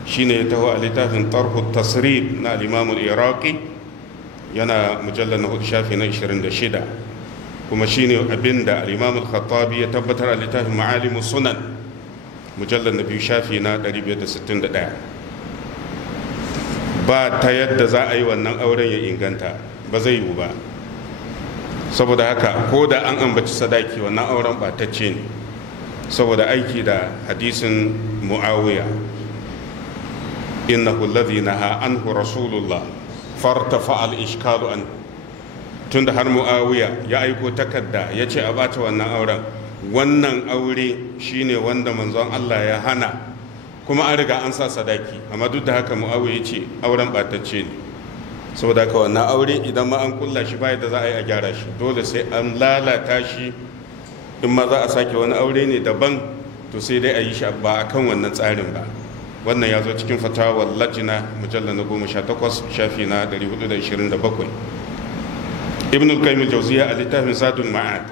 shine ya taho a littafin tarhu tasrib na al-Imam al-Iraqi, yana mujallar na 4 shafi na 26. kuma shine abinda al-Imam al-Khattabi ya tabbatar a littafin Ma'alim sunan mujallar na 2 shafi na 561. ba ta yadda za a yi wannan auren ya inganta, ba zai yiwu ba. saboda haka ko da an ambaci sadaki, wannan auren batacce ne, saboda aiki da hadisin Muawiya, innahu alladhi naha anhu rasulullah fartafa al-ishkalu an. tunda har Muawiya ya aiko takarda ya ce a bata wannan auren, wannan aure shine wanda manzon Allah ya hana, kuma an riga an sa sadaki, amma duk da haka Muawiya ya ce auren batacce ne. saboda haka wannan aure idan ma an kulla shi bai da za a yi a gyara shi, dole sai an lalata shi. in ma za a sake wani aure ne daban, to sai dai a yi shi ba akan wannan tsarin ba. wannan ya zo cikin fatawar lajina mujallar na 18 shafi na 427. Ibn al-Qayyim al-Jawziyya a littafin Zadul Ma'ad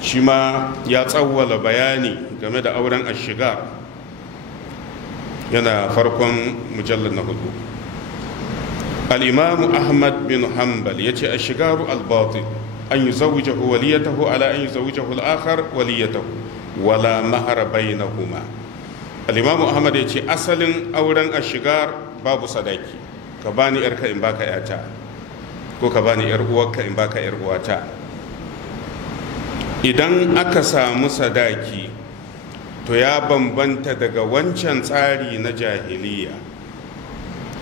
shi ma ya tsawwala bayani game da auren ashigar, yana farkon mujallar na 4. al-Imam Ahmad bin Hanbal yace ashigaru al-batil an yuzawwijahu waliyatahu ala an yuzawwijahu al-akhar waliyatahu wala mahara bainahuma. al-Imam Ahmad ya ce asalin auren ashigar babu sadaki, ka bani yarka in baka yata, ko ka bani yar uwarka in baka yar uwata. Idan aka samu sadaki to ya bambanta daga wancan tsari na jahiliya.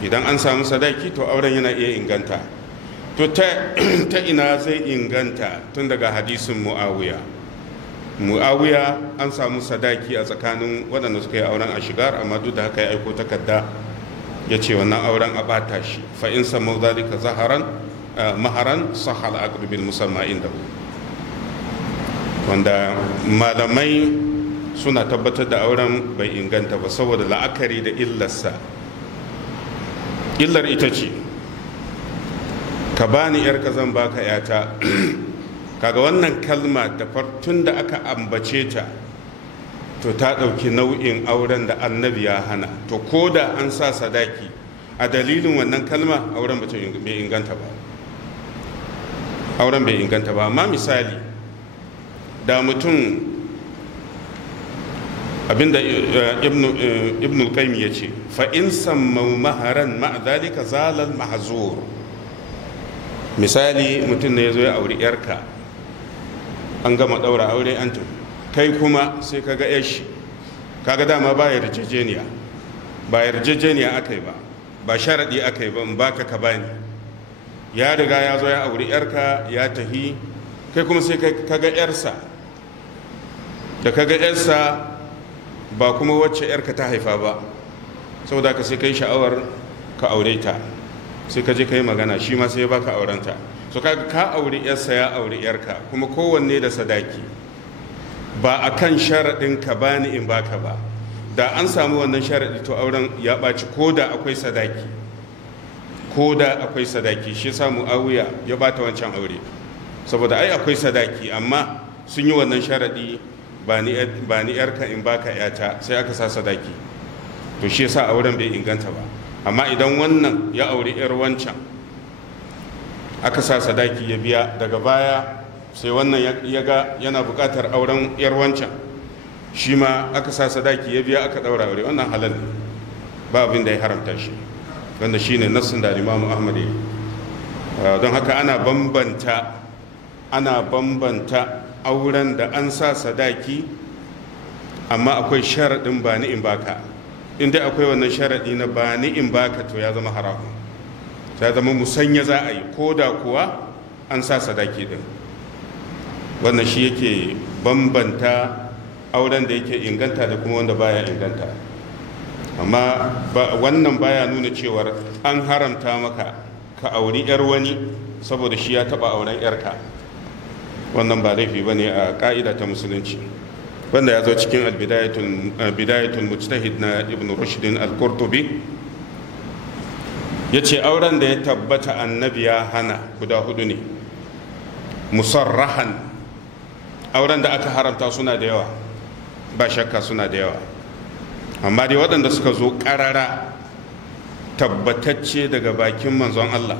Idan an samu sadaki to auren yana iya inganta. To ta ina zai inganta? Tun daga hadisin Muawiya an samu sadaki a tsakanin waɗanda suka yi auren ashigar, amma duk da haka ya aiko takarda ya ce wannan auren a bata shi. fa in samu zalika maharan sahal aqd bil musamma indahu, wanda malamai suna tabbatar da auren bai inganta ba saboda la'akari da illarsa. Illar ita ce, ka bani yarka zan baka yata. Kaga wannan kalma da fartun da aka ambace ta to ta ɗauki nau'in auren da annabi ya hana. To ko da an sa sadaki a dalilin wannan kalma, auren bai inganta ba. Auren bai inganta ba. Amma misali, da mutum, abinda ibn al-qayyim ya ce, fa in sammau maharan ma'a zalika zalal mahzur. Misali, mutum ne ya zo ya auri yarka, an gama daura aure an tafi, kai kuma sai kaga yashi, kaga dama ba yarjejeniya aka yi ba sharaɗi aka yi ba, in baka ka bani. Ya riga ya zo ya auri yarka ya tafi, kai kuma sai kaga yarsa, da kaga yarsa ba kuma wacce yarka ta haifa ba, saboda ka sai kai sha'awar ka aure ta, sai ka je ka yi magana, shi ma sai ya baka aurenta. So ka auri yarsa ya auri yarka, kuma kowanne da sadaki, ba a kan sharaɗin ka bani in baka ba. Da an samu wannan sharaɗi to auren ya ɓaci, ko da akwai sadaki. Shi sa Muawiya ya bata wancan aure, saboda ai akwai sadaki, amma sun yi wannan sharaɗi, ba ni yarka in baka yata, sai aka sa sadaki. To shi yasa auren bai inganta ba. Amma idan wannan ya auri yar wancan, aka sa sadaki ya biya, daga baya sai wannan ya ga yana buƙatar auren yar wancan, shi ma aka sa sadaki ya biya, aka ɗaura aure, wannan halal ne, ba abin da ya haramta shi, wanda shine nassin da Imam Ahmad ya. Don haka ana bambanta auren da an sa sadaki amma akwai sharaɗin ba ni in baka. In dai akwai wannan sharaɗi na ba ni in baka, to ya zama haramun, ya zama musanya za a yi, ko da kuwa an sa sadaki din. Wannan shi yake bambanta auren da yake inganta da kuma wanda baya inganta. Amma wannan baya nuna cewar an haramta maka ka auri yar wani saboda shi ya taba auren yarka. Wannan ba laifi bane a ka'ida ta musulunci, wanda ya zo cikin bidayatul mujtahid na ibn rushd al-qurtubi. Ya ce auren da ya tabbata annabi ya hana guda hudu ne musarrahan. Auren da aka haramta suna da yawa, ba shakka suna da yawa, amma dai waɗanda suka zo ƙarara tabbatacce daga bakin manzon Allah,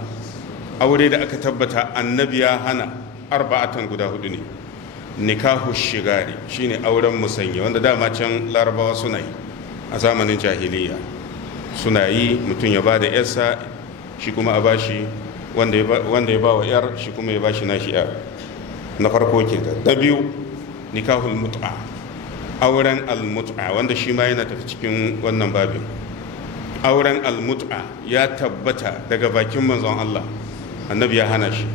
aure da aka tabbata annabi ya hana, arba'atan guda hudu ne. Nikahu shigari shine auren musanye, wanda dama can larabawa suna yi a zamanin jahiliya. Suna yi, mutum ya ba da yarsa, shi kuma a bashi, wanda ya ba wa yar, shi kuma ya bashi nashi yar. Na farko ke da biyu, nikahul mut'a, auren al-mut'a, wanda shi ma yana tafi cikin wannan babin. Auren al-mut'a ya tabbata daga bakin manzon Allah, annabi ya hana shi.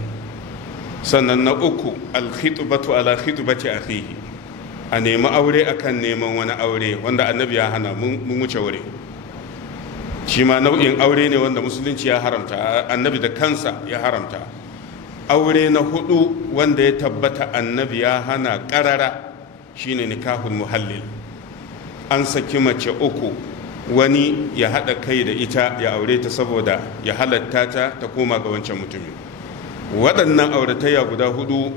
Sannan na uku, al-khitbatu ala khitbati akhihi, a nemi aure akan neman wani aure, wanda annabi ya hana, mun wuce wuri. Shi ma nau'in aure ne wanda musulunci ya haramta, annabi da kansa ya haramta. Aure na hudu wanda ya tabbata annabi ya hana karara shine nikahul muhallil. An saki mace uku, wani ya haɗa kai da ita ya aure ta saboda ya halatta ta koma ga wancan mutumin. Waɗannan auratayya guda hudu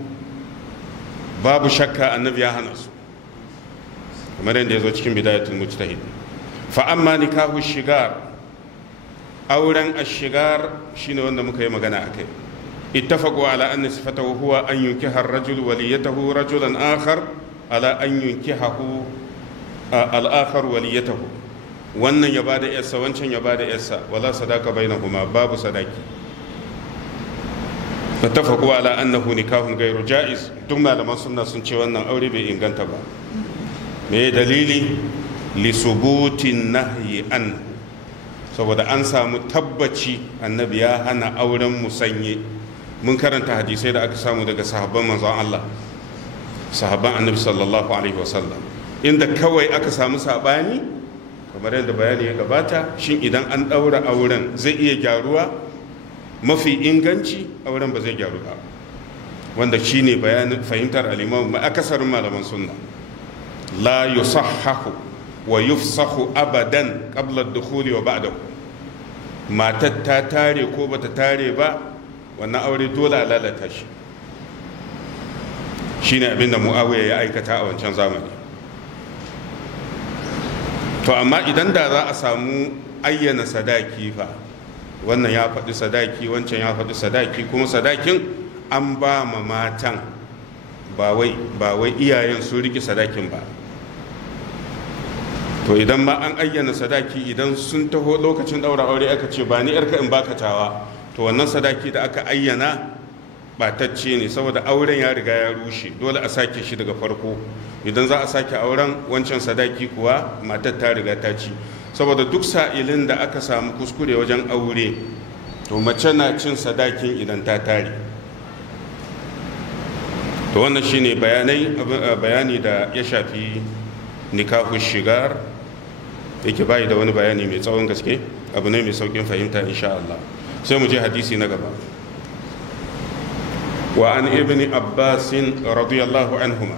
babu shakka annabi ya hana su, kamar yadda ya zo cikin bidayatul mujtahid. Fa amma nikahu shigar, auren ashigar shine wanda muka yi magana a kai. ittafaqu ala anna sifatahu huwa an yunkiha ar-rajul waliyatahu rajulan akhar ala an yunkihahu al-akhar waliyatahu. wannan ya bada yarsa wancan ya bada yarsa wala sadaka bainahuma, babu sadaki. ittafaqu ala annahu nikahun ghayru jaiz. duk malaman sunna sun ce wannan aure bai inganta ba. me dalili? li subutin nahyi an, saboda an samu tabbaci annabi ya hana auren musanye. mun karanta hadisai da aka samu daga sahabban manzon Allah, sahabban annabi sallallahu alaihi wasallam, inda kawai aka samu sabani kamar yadda bayani ya gabata, shin idan an daura auren zai iya gyaruwa? mafi inganci auren ba zai gyaru ba, wanda shine bayanin fahimtar al-imam akasarin malaman sunna. la yusahhahu wa yufsahu abadan qabla ad-dukhuli wa ba'dahu. matar ta tare ko bata tare ba, wannan aure dole a lalata shi. shine abinda Muawiya ya aikata a wancan zamani. to amma idan da za a samu ayyana sadaki fa, wannan ya faɗi sadaki wancan ya faɗi sadaki, kuma sadakin an ba ma matan, ba wai iyayen su riƙe sadakin ba. to idan ma an ayyana sadaki, idan sun taho lokacin ɗaura aure aka ce ba ni yarka in baka tawa, to wannan sadaki da aka ayyana batacce ne, saboda auren ya riga ya rushe, dole a sake shi daga farko. idan za a sake auren, wancan sadaki kuwa matar ta riga ta ci. saboda duk sa'ilin da aka samu kuskure wajen aure, to mace na cin sadakin idan ta tare. to wannan shine bayani da ya shafi nikahu shigar, yake bayi da wani bayani mai tsawon gaske, abu ne mai saukin fahimta insha Allah. sai mu je hadisi na gaba. wa an ibn abbas radiyallahu anhuma,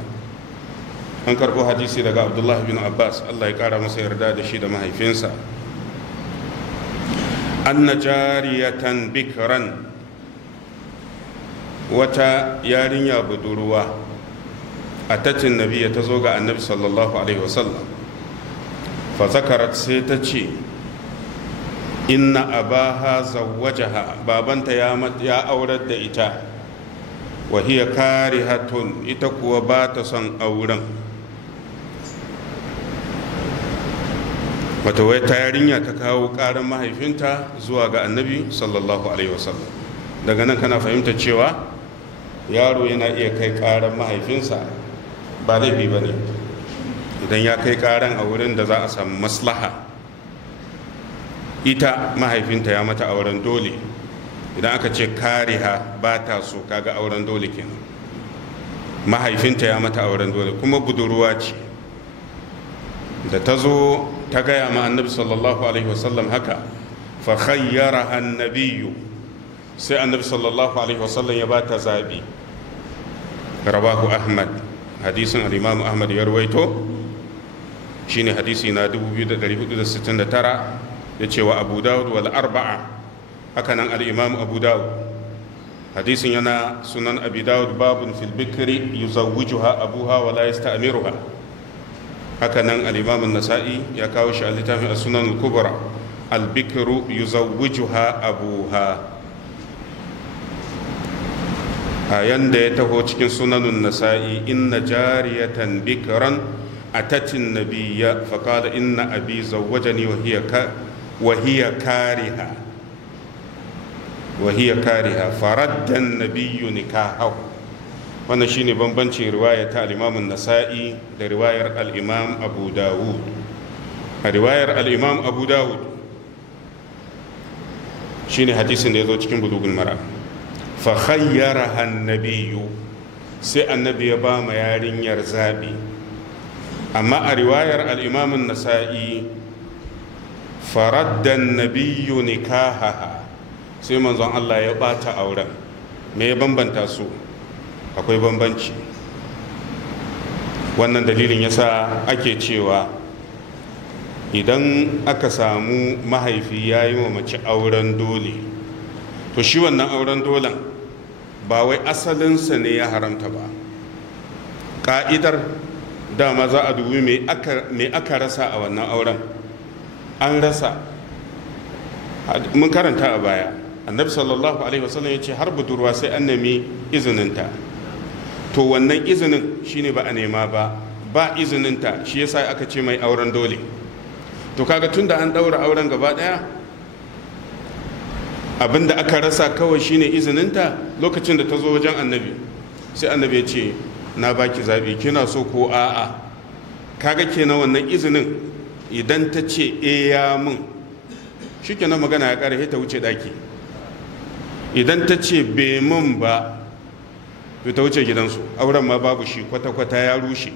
an karbo hadisi daga abdullahi bin abbas, Allah ya kara masa yarda da shi da mahaifinsa. anna jariyatan bikran, wata yarinya budurwa atatin nabiyya ta zo ga annabi sallallahu alaihi wasallam. fa zakarat, sai ta ce inna abaha zawwajaha, babanta ya aurar da ita, wa hiya karihatun, ita kuwa ba ta son auren. wata wai ta yarinya ta kawo ƙarar mahaifinta zuwa ga annabi sallallahu alaihi wasallam. daga nan kana fahimta cewa yaro yana iya kai ƙarar mahaifinsa, ba laifi ba ne idan ya kai ƙaran a wurin da za a samu maslaha. ita mahaifinta ya mata auren dole, idan aka ce kariha ba ta so, kaga auren dole kenan. mahaifinta ya mata auren dole, kuma budurwa ce. da ta zo ta gaya ma annabi sallallahu alaihi wasallam haka, fa khayyara annabiyyu, sai annabi sallallahu alaihi wasallam ya ba ta zabi. rawahu ahmad, hadisin al-imam ahmad ya rawaito, shine hadisi na 2469. ya ce wa abu dawud wal arba'a, hakanan al-imam abu dawud, hadisin yana sunan abi dawud, babun fil bikri yuzawwijuha abuha wa la yasta'miruha. hakanan al-imam an-nasa'i ya kawo shi a littafin as-sunan al-kubra, al-bikru yuzawwijuha abuha. a yanda ya taho cikin sunanun nasa'i, inna jariyatan bikran atatin nabiyya faqala inna abi zawwajani wa hiya kariha faradda an-nabiyyu nikahahu. wannan shine bambancin riwaya ta al-imam an-nasa'i da riwayar al-imam abu dawud. a riwayar al-imam abu dawud shine hadisin da ya zo cikin bulugul mara, fa khayyaraha an-nabiyyu, sai annabi ya ba ma yarinyar zabi. amma a riwayar al-imam an-nasa'i faradda an-nabiyyu nikahaha, sai manzon Allah ya bata auren. me ya bambanta su? akwai bambanci. wannan dalilin yasa ake cewa idan aka samu mahaifi ya yi wa mace auren dole, to shi wannan auren dolen ba wai asalinsa ne ya haramta ba. ka'idar dama za a dubi me aka rasa a wannan auren. an rasa, mun karanta a baya, annabi sallallahu alaihi wasallam ya ce har budurwa sai an nemi izininta. To wannan izinin shine ba a nema ba izininta, shi yasa aka ce mai auren dole. to kaga tunda an daura auren gaba daya, abinda aka rasa kawai shine izininta. Lokacin da ta zo wajen annabi, sai annabi ya ce na baki zabi, kina so ko a'a. kaga kenan wannan izinin idan ta ce ya mun, shikenan magana ya kare, ta wuce daki. idan ta ce bai mun ba, to ta wuce gidansu, auren ma babu shi, kwata-kwata ya rushe.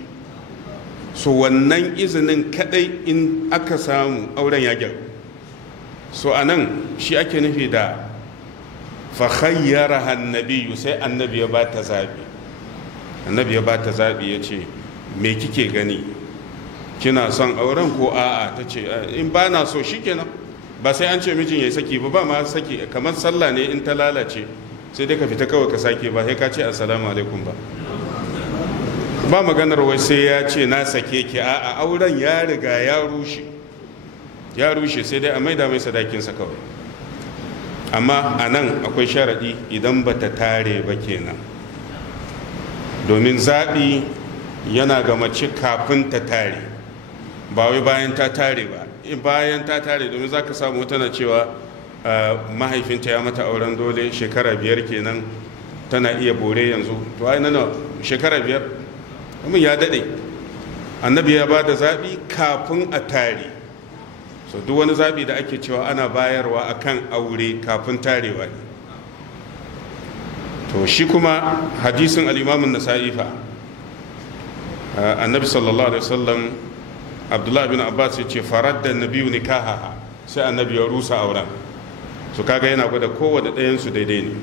So wannan izinin kadai in aka samu, auren ya gyaru. So anan shi ake nufi da fa khayyaraha annabi, sai annabi ya bata zabi. Annabi ya bata zabi, ya ce me kike gani, kina son auren ko a'a? Ta ce in ba na so shikenan, ba sai an ce mijin ya saki ba ma saki. Kamar sallah ne, in ta lalace sai dai ka fita kawai ka sake, ba sai ka ce assalamu alaikum ba maganar wai sai ya ce na sake ki, a'a, auren ya riga ya rushe sai dai a maida mai sadakinsa kawai. amma a nan akwai sharaɗi, idan ba ta tare ba kenan, domin zaɓi yana ga mace kafin ta tare, ba wai bayan ta tare ba. bayan ta tare, domin za ka samu tana cewa mahaifinta ya mata auren dole shekara 5 kenan, tana iya bore yanzu. to ai nana shekara 5 kuma ya daɗe. annabi ya ba da zaɓi kafin a tare. so duk wani zaɓi da ake cewa ana bayarwa akan aure kafin tarewa ne. to shi kuma hadisin al-imamun nasa'i fa, annabi sallallahu alaihi wasallam, abdullahi bin abbas ya ce faradda nabiyu nikahaha, sai annabi ya rusa auren. so kaga yana gwada kowane ɗayansu daidai ne,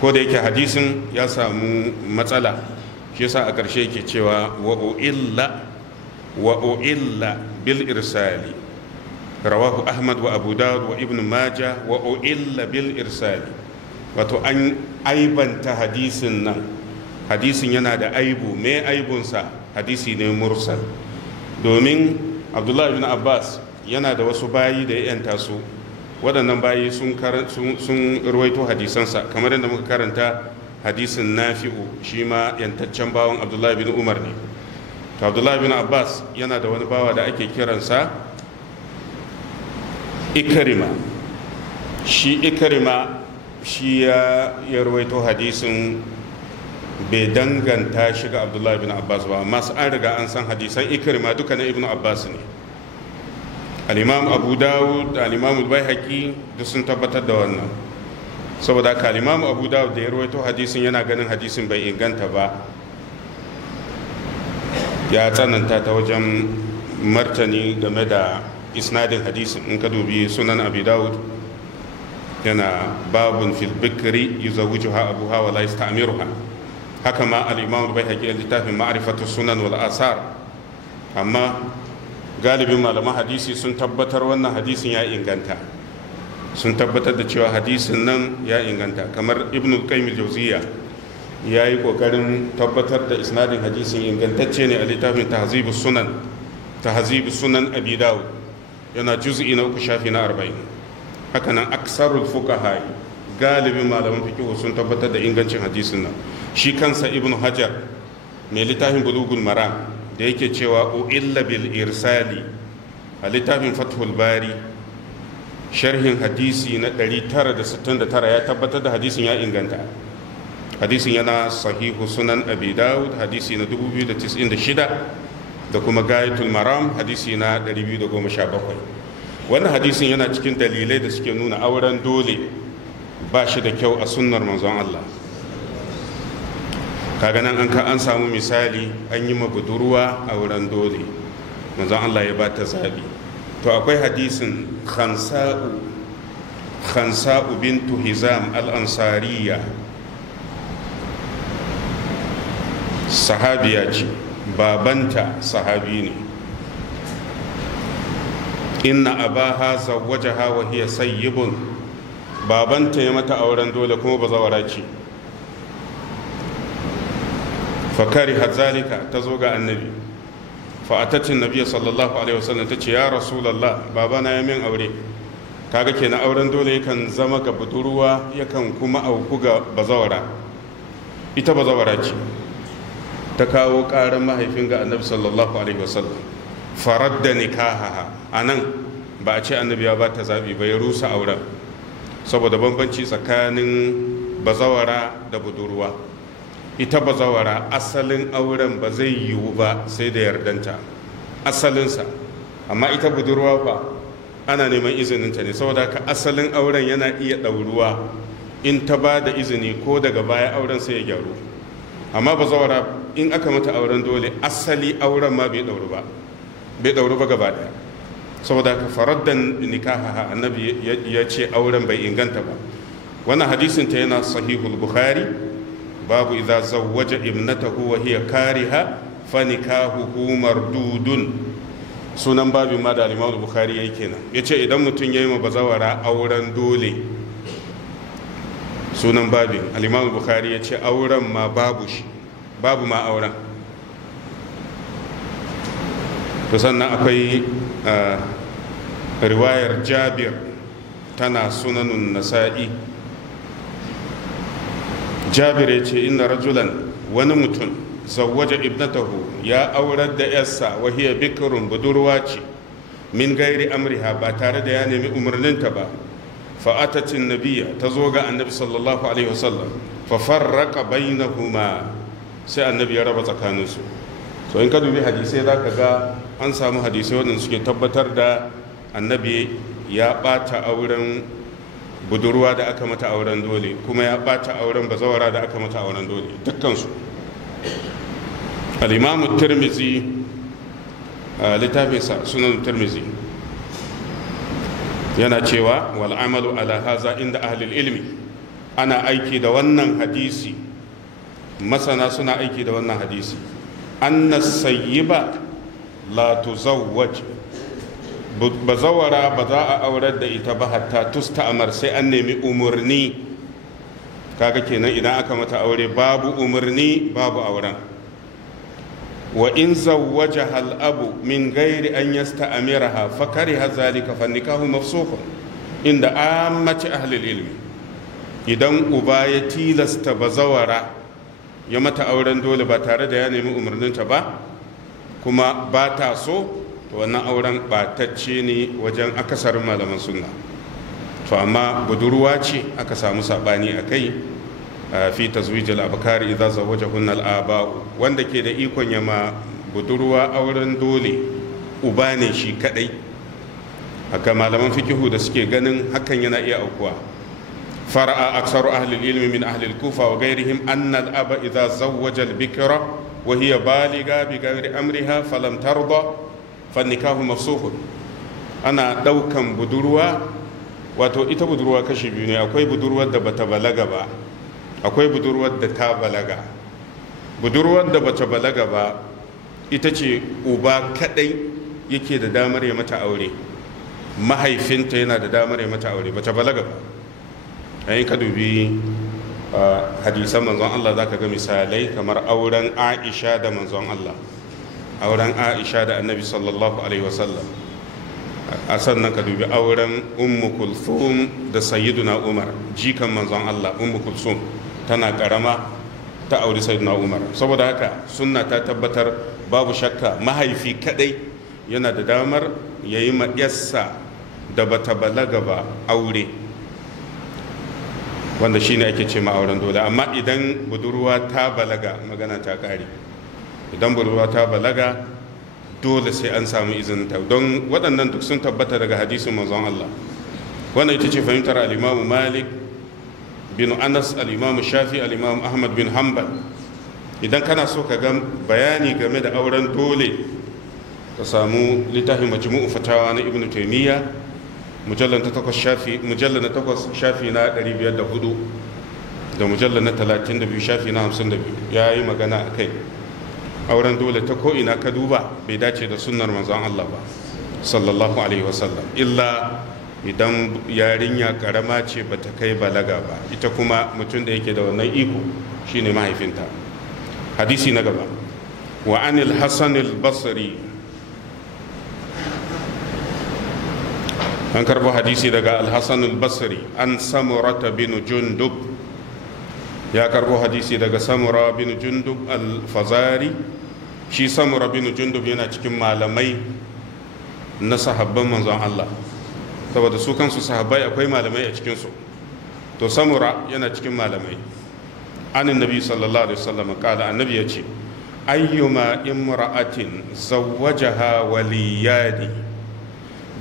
ko da yake hadisin ya samu matsala. shi yasa a ƙarshe yake cewa wa u'illa bil irsali, rawahu ahmad wa abu dawud wa ibn majah wa u'illa bil irsali. wato an aibanta hadisin nan, hadisin yana da aibu. me aibunsa? hadisi ne mursal. domin abdullahi bin abbas yana da wasu bayi da ya yanta su, waɗannan bayi sun ruwaito hadisansa, kamar yadda muka karanta hadisin nafi'u, shi ma yantaccen bawan abdullahi bin umar ne. to abdullahi bin abbas yana da wani bawa da ake kiransa ikrima. shi ikrima shi ya ruwaito hadisin, bai danganta shi ga abdullahi bin abbas ba, amma an riga an san hadisan ikrima duka na ibn abbas ne. al-imam abu dawud da al-imam al-baihaqi duk sun tabbatar da wannan. saboda haka al-imam abu dawud da ya rawaito hadisin yana ganin hadisin bai inganta ba, ya tsananta ta wajen martani game da isnadin hadisin. in ka dubi sunan abi dawud, yana babun fil bikri yuzawwijuha abuha wa la yasta'miruha. haka ma al-imam al-baihaqi a littafin ma'rifatu sunan wal asar. amma galibin malaman hadisi sun tabbatar wannan hadisin ya inganta, sun tabbatar da cewa hadisin nan ya inganta. kamar ibn al-qayyim al-jawziyya ya yi kokarin tabbatar da isnadin hadisin ingantacce ne a littafin tahzibus sunan abi dawud, yana juz'i na 3 shafi na 40. haka nan aksarul fuqaha, galibin malaman fiqh sun tabbatar da ingancin hadisin nan. shi kansa ibn hajar mai littafin bulugul maram da yake cewa u'illa bil irsali, a littafin fathul bari sharhin hadisi na 969 ya tabbatar da hadisin ya inganta. hadisin yana sahihu sunan abi dawud hadisi na 2096 da kuma gayatul maram hadisi na 217. wannan hadisin yana cikin dalilai da suke nuna auren dole ba shi da kyau a sunnar manzon Allah. kaga nan an samu misali, an yi mabudurwa auren dole, manzon Allah ya ba ta zabi. to akwai hadisin khansa'u bintu hizam al-ansariya, sahabiya ce, babanta sahabi ne. inna abaha zawwajaha wa hiya sayyibun, babanta ya mata auren dole kuma bazawara ce. fakari hazalika, ta zo ga annabi. fa'atatin nabiya sallallahu alaihi wasallam, ta ce ya rasulallah, babana ya min aure kaga kenan auren dole yakan zama ga budurwa yakan kuma auku ga bazawara. Ita bazawara ce ta kawo ƙarar mahaifin ga annabi sallallahu alaihi wasallam, faradda nikahaha. Anan ba a ce annabi ya ba ta zaɓi ba, ya rusa auren saboda bambanci tsakanin bazawara da budurwa. Ita bazawara asalin auren ba zai yiwu ba sai da yardanta asalinsa, amma ita budurwa fa ana neman izininta ne, saboda haka asalin auren yana iya ɗauruwa in ta ba da izini ko daga baya auren sai ya gyaru. Amma bazawara in aka mata auren dole asali auren ma bai ɗauru ba gaba ɗaya, saboda haka faraddan nikahaha annabi ya ce auren bai inganta ba. wannan hadisin ta yana sahihul bukhari, babu idza zawwaja ibnatahu wa hiya kariha fa nikahuhu mardudun. Sunan babin ma da al-Imam Bukhari yayi kenan, yace idan mutum yayi ma bazawara auren dole, sunan babin al-Imam Bukhari yace auren ma babu shi, babu ma auren. To sannan akwai riwayar Jabir tana sunanun Nasa'i. Jabir yace inna rajulan, wani mutum, zawwaja ibnatahu, ya aurar da yarsa wa hiya bikrun, budurwa ce, min gairi amriha, ba tare da ya nemi umarninta ba. fa atatin nabiyya, ta zo ga annabi sallallahu alaihi wasallam, fa farraqa bainahuma, sai annabi ya raba tsakaninsu. So in ka dubi hadisai zaka ga an samu hadisai wanda suke tabbatar da annabi ya bata auren budurwa da aka mata auren dole, kuma ya bata auren bazawara da aka mata auren dole, dukkansu. al-Imam Tirmidhi littafinsa sunan Tirmidhi yana cewa wal amalu ala haza inda ahlul ilmi, ana aiki da wannan hadisi, masana suna aiki da wannan hadisi. anna sayyiba la tuzawwaj, bazawara ba za a aurar da ita ba hatta tusta'mar, sai an nemi umarni. kaga kenan idan aka mata aure babu umarni babu auren. wa in zawwajaha al-abu min ghairi an yasta'miraha fa kariha zalika fa nikahu mafsukhun inda ammati ahli al-ilmi. idan uba ya tilasta bazawara ya mata auren dole ba tare da ya nemi umarninta ba, kuma ba ta so, to wannan auren batacce ne wajen akasarin malaman sunna. to amma budurwa ce aka samu sabani a kai, fi tazwij al-abkari idza zawwajahunna al-aba'u, wanda ke da ikon yama budurwa auren dole uba ne shi kadai. haka malaman fikihu da suke ganin hakan yana iya aukuwa. فرأى أكثر أهل العلم من أهل الكوفة وغيرهم أن الأب إذا زوج البكرة وهي بالغة بغير أمرها فلم ترضى فالنكاح مفسوخ. أنا دوكم بدروة، wato ita budurwa kashi biyu ne, akwai budurwar da bata balaga ba, akwai budurwar da ta balaga. budurwar da bata balaga ba ita ce uba kadai yake da damar ya mata aure, mahaifinta yana da damar ya mata aure, bata balaga ba. yayin ka dubi hadisan manzon Allah zaka ga misalai kamar auren Aisha da manzon Allah, auren Aisha da annabi sallallahu alaihi wasallam. a sannan ka dubi auren ummu kulthum da sayyiduna Umar, jikan manzon Allah. ummu kulthum tana karama ta auri sayyiduna Umar. saboda haka sunna ta tabbatar babu shakka mahaifi kadai yana da damar yayi ma yarsa da bata balaga ba aure, wanda shine ake ce ma auren dole. amma idan budurwa ta balaga magana ta kare. idan budurwa ta balaga dole sai an samu izinin ta, don waɗannan duk sun tabbata daga hadisin manzon Allah. wannan ita ce fahimtar al-Imam Malik bin Anas, al-Imam Shafi, al-Imam Ahmad bin Hanbal. idan kana so ka ga bayani game da auren dole, ka samu littafin Majmu'u Fatawa na Ibn Taymiyyah, mujallar na 8 shafi na 504 da mujallar na 32 shafi na 52 ya yi magana a kai. auren dole ta ko'ina ka duba bai dace da sunnar manzon Allah ba sallallahu alaihi wasallam, illa idan yarinya karama ce ba ta kai balaga ba, ita kuma mutum da yake da wannan iko shine mahaifinta. hadisi na gaba, wa anil hasan al-basri an karbo hadisi daga al-Hasan al-Basri an Samurata bin Jundub, ya karbo hadisi daga Samura bin Jundub al-Fazari. shi Samura bin Jundub yana cikin malamai na sahabban manzon Allah, saboda su kansu sahabbai akwai malamai a cikinsu. to Samura yana cikin malamai. anin nabi sallallahu alaihi wasallam kala, annabi ya ce ayyuma imra'atin zawwajaha waliyani,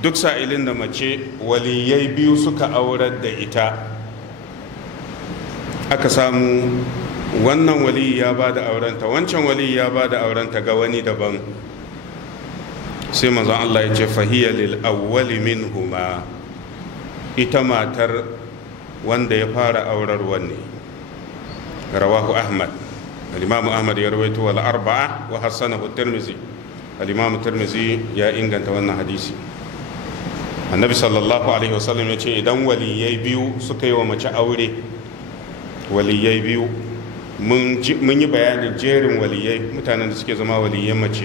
duk sa'ilin da mace waliyai biyu suka aurar da ita, aka samu wannan waliyi ya ba da aurenta, wancan waliyi ya ba da aurenta ga wani daban, sai manzon Allah ya ce fahiya lil awwali minhuma, ita matar wanda ya fara aurarwan ne. rawahu Ahmad, al-Imam Ahmad ya rawaito wal arba'a wa hasanahu Tirmidhi, al-Imam Tirmidhi ya inganta wannan hadisi. annabi sallallahu alaihi wasallam ya ce idan waliyai biyu suka yi wa mace aure, waliyai biyu, mun yi bayanin jerin waliyai, mutanen da suke zama waliyan mace,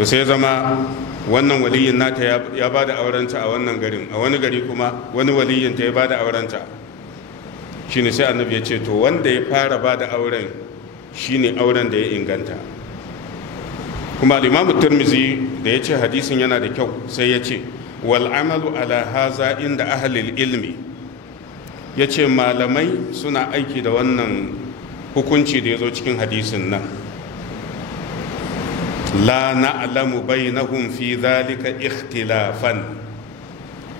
to sai zama wannan waliyin nata ya ba da aurenta a wannan garin, a wani gari kuma wani waliyin ta ya ba da aurenta, shine sai annabi ya ce to wanda ya fara ba da auren shine auren da ya inganta. kuma al-Imam Tirmidhi da ya ce hadisin yana da kyau sai ya ce wal amalu ala haza inda ahlil ilmi, ya ce malamai suna aiki da wannan hukunci da ya zo cikin hadisin nan. la na'lamu bainahum fi dhalika ikhtilafan,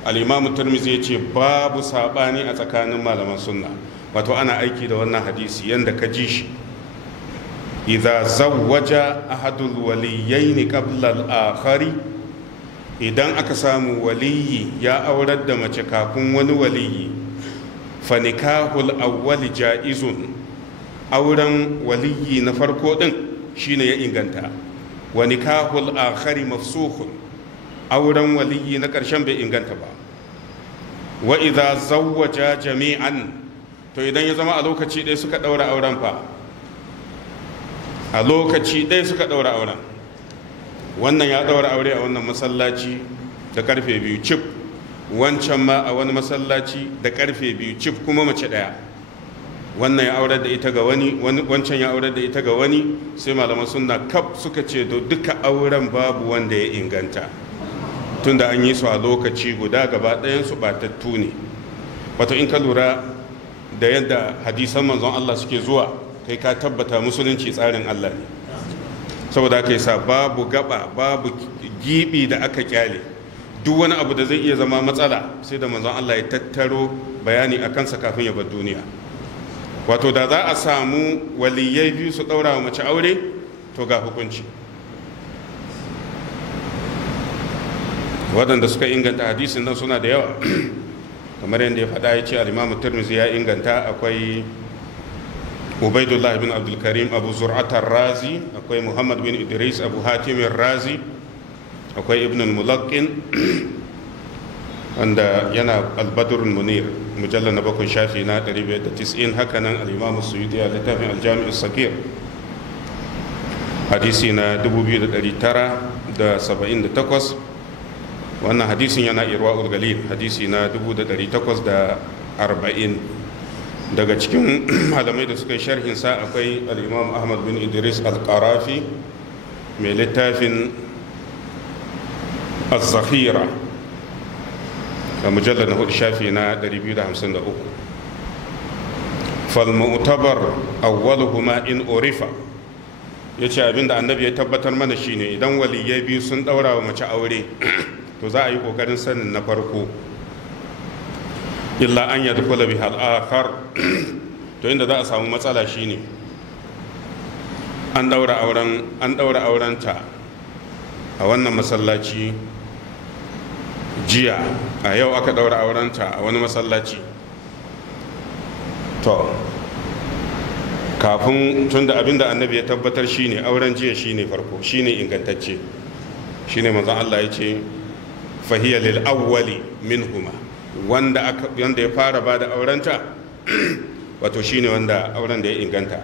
al-Imam Tirmidhi ya ce babu sabani a tsakanin malaman sunna, wato ana aiki da wannan hadisi yanda ka ji shi. idza zawwaja ahadul waliyyaini qabla al-akhari, idan aka samu waliyi ya aurar da mace kafin wani waliyi, fa nikahul awwali ja'izun, auren waliyi na farko din shine ya inganta, wa nikahul akhari mafsukhun, auren waliyi na ƙarshen bai inganta ba. wa idza zawwaja jami'an, to idan ya zama a lokaci ɗaya suka ɗaura auren fa, a lokaci ɗaya suka ɗaura auren, wannan ya ɗaura aure a wannan masallaci da karfe 2 cif, wancan ma a wani masallaci da karfe 2 cif, kuma mace ɗaya, wannan ya aurar da ita ga wani, wancan ya aurar da ita ga wani, sai malaman sunna kaf suka ce duka auren babu wanda ya inganta, tunda an yi su a lokaci guda, gaba ɗayan su batattu ne. wato in ka lura da yadda hadisan manzon Allah suke zuwa, kai ka tabbata musulunci tsarin Allah ne. saboda haka yasa babu gaba, babu gibi da aka kyale, duk wani abu da zai iya zama matsala sai da manzon Allah ya tattaro bayani a kansa kafin ya bar duniya. wato da za a samu waliyai biyu su ɗaura wa mace aure, to ga hukunci. waɗanda suka inganta hadisin nan suna da yawa kamar yadda ya faɗa, ya ce al-Imam Tirmidhi ya inganta, akwai Ubaidullah bin Abdul Karim Abu Zur'at ar-Razi, akwai Muhammad bin Idris Abu Hatim ar-Razi, akwai Ibn al-Mulaqqin wanda yana al-Badr al-Munir mujallal na 7 shafi na 590. haka nan al-Imam Suyuti a littafin al-Jami' as-Saghir hadisi na 2978. wannan hadisin yana Irwaul Galil hadisi na 1840. daga cikin malamai da suka yi sharhinsa akwai al-Imam Ahmad bin Idris al-Qarafi mai littafin az-Zakhira a mujallar na 4 shafi na 253. falmu'tabar awwaluhuma in urifa, yace abinda annabi ya tabbatar mana shine idan waliyai biyu sun daura wa mace aure to za a yi kokarin sanin na farko, illa an yadkhula biha al-akhar, to inda za a samu matsala shine an daura aurenta a wannan masallaci jiya, a yau aka daura aurenta a wani masallaci, to kafin, tunda abinda annabi ya tabbatar shine auren jiya shine farko, shine ingantacce, shine manzon Allah ya ce fahiya lil awwali minhuma, wanda ya fara bada aurenta wato shine wanda auren da ya inganta.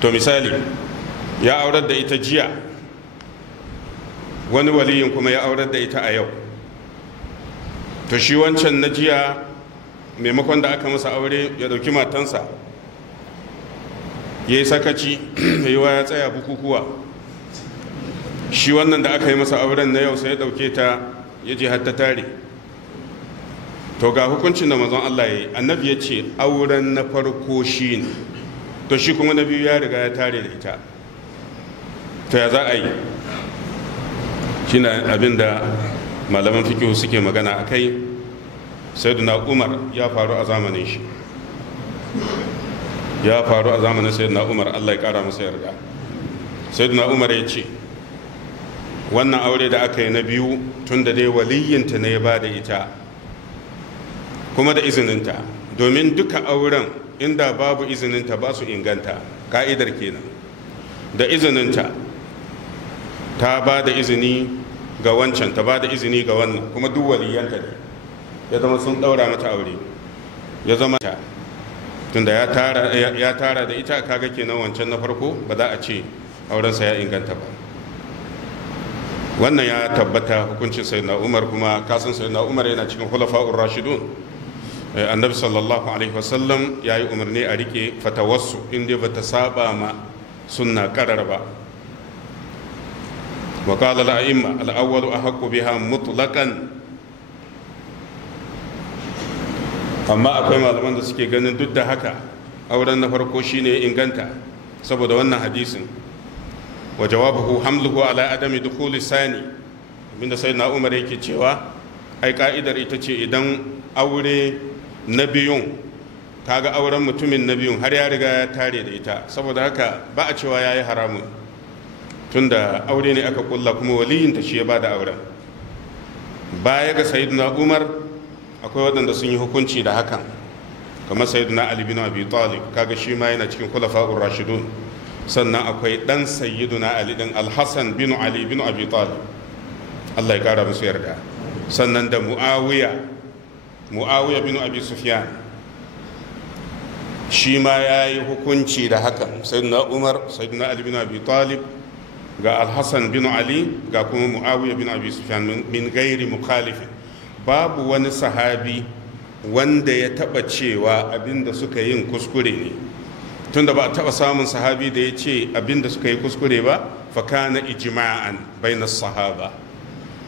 to misali ya aurar da ita jiya, wani waliyin kuma ya aurar da ita a yau, to shi wancan na jiya maimakon da aka masa aure ya ɗauki matansa ya yi sakaci yiwa ya tsaya bukukuwa, shi wannan da aka yi masa auren na yau sai ya ɗauke ta ya je har ta tare. To ga hukuncin da manzon Allah ya yi, annabi ya ce auren na farko shi ne, to shi kuma na biyu ya riga ya tare da ita, to ya za a yi? shi na abin da malaman fikihu suke magana a kai. Sayyiduna Umar ya faru a zamanin shi, ya faru a zamanin Sayyiduna Umar, Allah ya kara masa yarda. Sayyiduna Umar ya ce wannan aure da aka yi na biyu, tun da dai waliyinta ne ya ba da ita kuma da izininta, domin duka auren inda babu izininta ba su inganta, ka'idar kenan. Da izininta ta ba da izini ga wancan, ta ba da izini ga wannan, kuma duk waliyanta ne, ya zama sun daura mata aure, ya zama ta tunda ya tara da ita, kaga kenan wancan na farko ba za a ce aurensa ya inganta ba. Wannan ya tabbata hukuncin sayyidina Umar, kuma kasan sayyidina Umar yana cikin khulafa'ur rashidun. Annabi sallallahu alaihi wasallam ya yi umarni a rike fatawarsu inda ba ta saba ma sunna karar ba. Wa qala al-a'imma al-awwalu ahaqqu biha mutlaqan. Amma akwai malaman da suke ganin duk da haka auren na farko shine inganta saboda wannan hadisin. Wa jawabuhu hamluhu ala adami dukhuli sani, abinda sayyidina Umar yake cewa ai ka'idar ita ce idan aure na biyun, kaga auren mutumin na biyun har ya riga ya tare da ita, saboda haka ba a cewa yayi haramun, tunda aure ne aka kulla kuma waliyinta shi ya bada auren. Baya ga sayyidina Umar akwai waɗanda sun yi hukunci da hakan, kamar sayyidina Ali bin Abi Talib, kaga shi ma yana cikin khulafa'ur rashidun. Sannan akwai dan sayyiduna Ali din Al-Hasan bin Ali bin Abi Talib, Allah ya kara musu yarda. Sannan da Muawiya bin Abi Sufyan, shi ma ya yi hukunci da hakan. Sayyidina Umar, sayyidina Ali bin Abi Talib, ga Al-Hasan bin Ali, ga kuma Muawiya bin Abi Sufyan min gairi mukhalifin. Babu wani sahabi wanda ya taba cewa abinda suka yin kuskure ne, tunda ba a taba samun sahabi da ya ce abinda suka yi kuskure ba. Fa kana ijma'an bainas sahaba,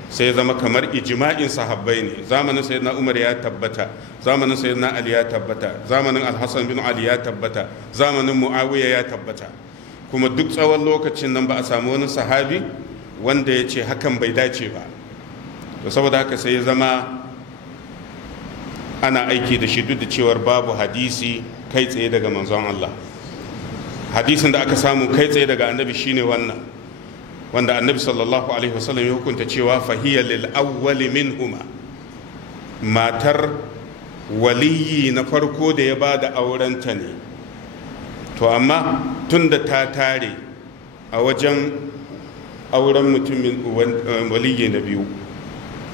sai zama kamar ijma'in sahabbai ne. Zamanin sayyidina Umar ya tabbata, zamanin sayyidina Ali ya tabbata, zamanin Al-Hasan bin Ali ya tabbata, zamanin Muawiya ya tabbata, kuma duk tsawon lokacin nan ba a samu wani sahabi wanda ya ce hakan bai dace ba. To saboda haka sai ya zama ana aiki da shi duk da cewar babu hadisi kai tsaye daga manzon Allah. Hadisin da aka samu kai tsaye daga annabi shine wannan, wanda annabi sallallahu alaihi wasallam ya hukunta cewa fahiya lil awwali minhuma, matar waliyi na farko da ya bada aurenta ne. To amma tunda ta tare a wajen auren mutumin waliyi na biyu,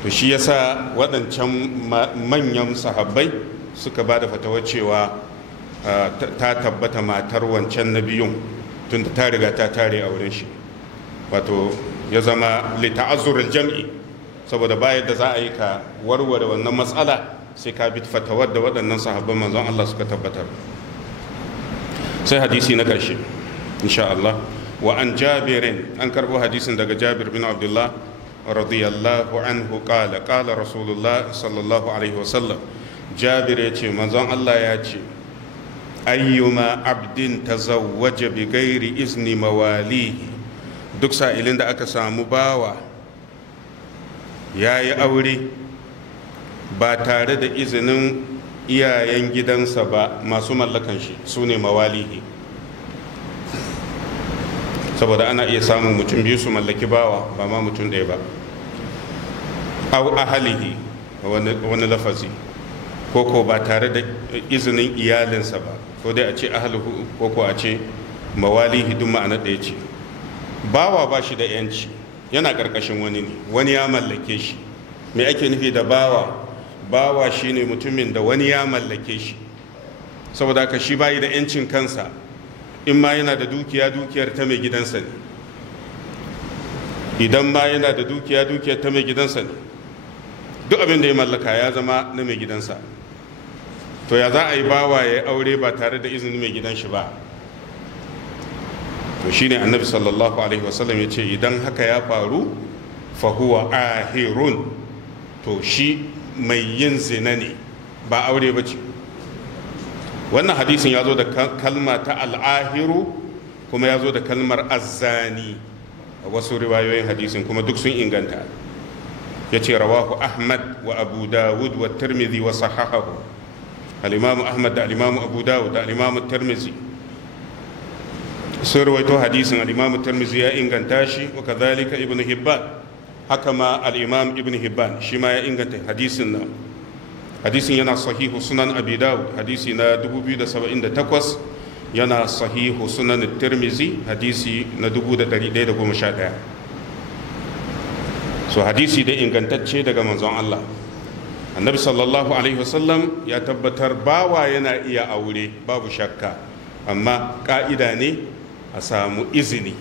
to shi yasa waɗancan manyan sahabbai suka ba da fatawa cewa ta tabbata matar wancan na biyun tunda ta riga ta tare a wurin shi. Wato ya zama lita'azzurul jam'i, saboda bayan da za a yi ka warware wannan matsala sai ka bi fatawar da waɗannan sahabban manzon Allah suka tabbatar. Sai hadisi na ƙarshe insha Allah. Wa an Jabirin, an karbo hadisin daga Jabir bin Abdullah radiyallahu anhu qala qala Rasulullah sallallahu alaihi wasallam. Jabir ya ce manzon Allah ya ce ayyuma abdin tazawwaja bi ghairi izni mawalihi, duk sa'ilin da aka samu bawa yayi aure ba tare da izinin iyayen gidansa ba, masu mallakan shi sune mawalihi. Saboda ana iya samun mutum biyu su mallaki bawa, ba ma mutum ɗaya ba. Au ahalihi, wani lafazi, ko ba tare da izinin iyalinsa ba, ko dai a ce ahalihu ko a ce mawalihi, duk ma'ana ɗaya ce. Bawa ba shi da yanci, yana ƙarƙashin wani ne, wani ya mallake shi. Me ake nufi da bawa? Bawa shine mutumin da wani ya mallake shi, saboda haka shi bayi da yancin kansa. In ma yana da dukiya, dukiyar ta mai gidansa ne. Idan ma yana da dukiya, dukiyar ta mai gidansa ne. duk abin da ya mallaka ya zama na mai gidansa. To ya za a yi bawa ya yi aure ba tare da izinin mai gidan shi ba? To shine annabi sallallahu alaihi wasallam ya ce idan haka ya faru fa huwa ahirun, to shi mai yin zina ne, ba aure ba ce. wannan hadisin ya zo da kalma ta al'ahiru, kuma ya zo da kalmar azzani a wasu riwayoyin hadisin, kuma duk sun inganta. ya ce rawahu ahmad wa abu dawud wa tirmidhi wa sahahahu. al-imamu ahmad da al-imamu abu dawud da al-imamu tirmidhi sun rawaito hadisin. al-imamu tirmidhi ya inganta shi, wa kadhalika ibn hibban, haka ma al-imam ibn hibban shi ma ya inganta hadisin nan. hadisin yana sahihu sunan abi dawud hadisi na 2078, yana sahihu sunan tirmizi hadisi na 1111. so hadisi da ingantacce daga manzon Allah. annabi sallallahu alaihi wasallam ya tabbatar bawa yana iya aure babu shakka, amma ka'ida ne a samu izini.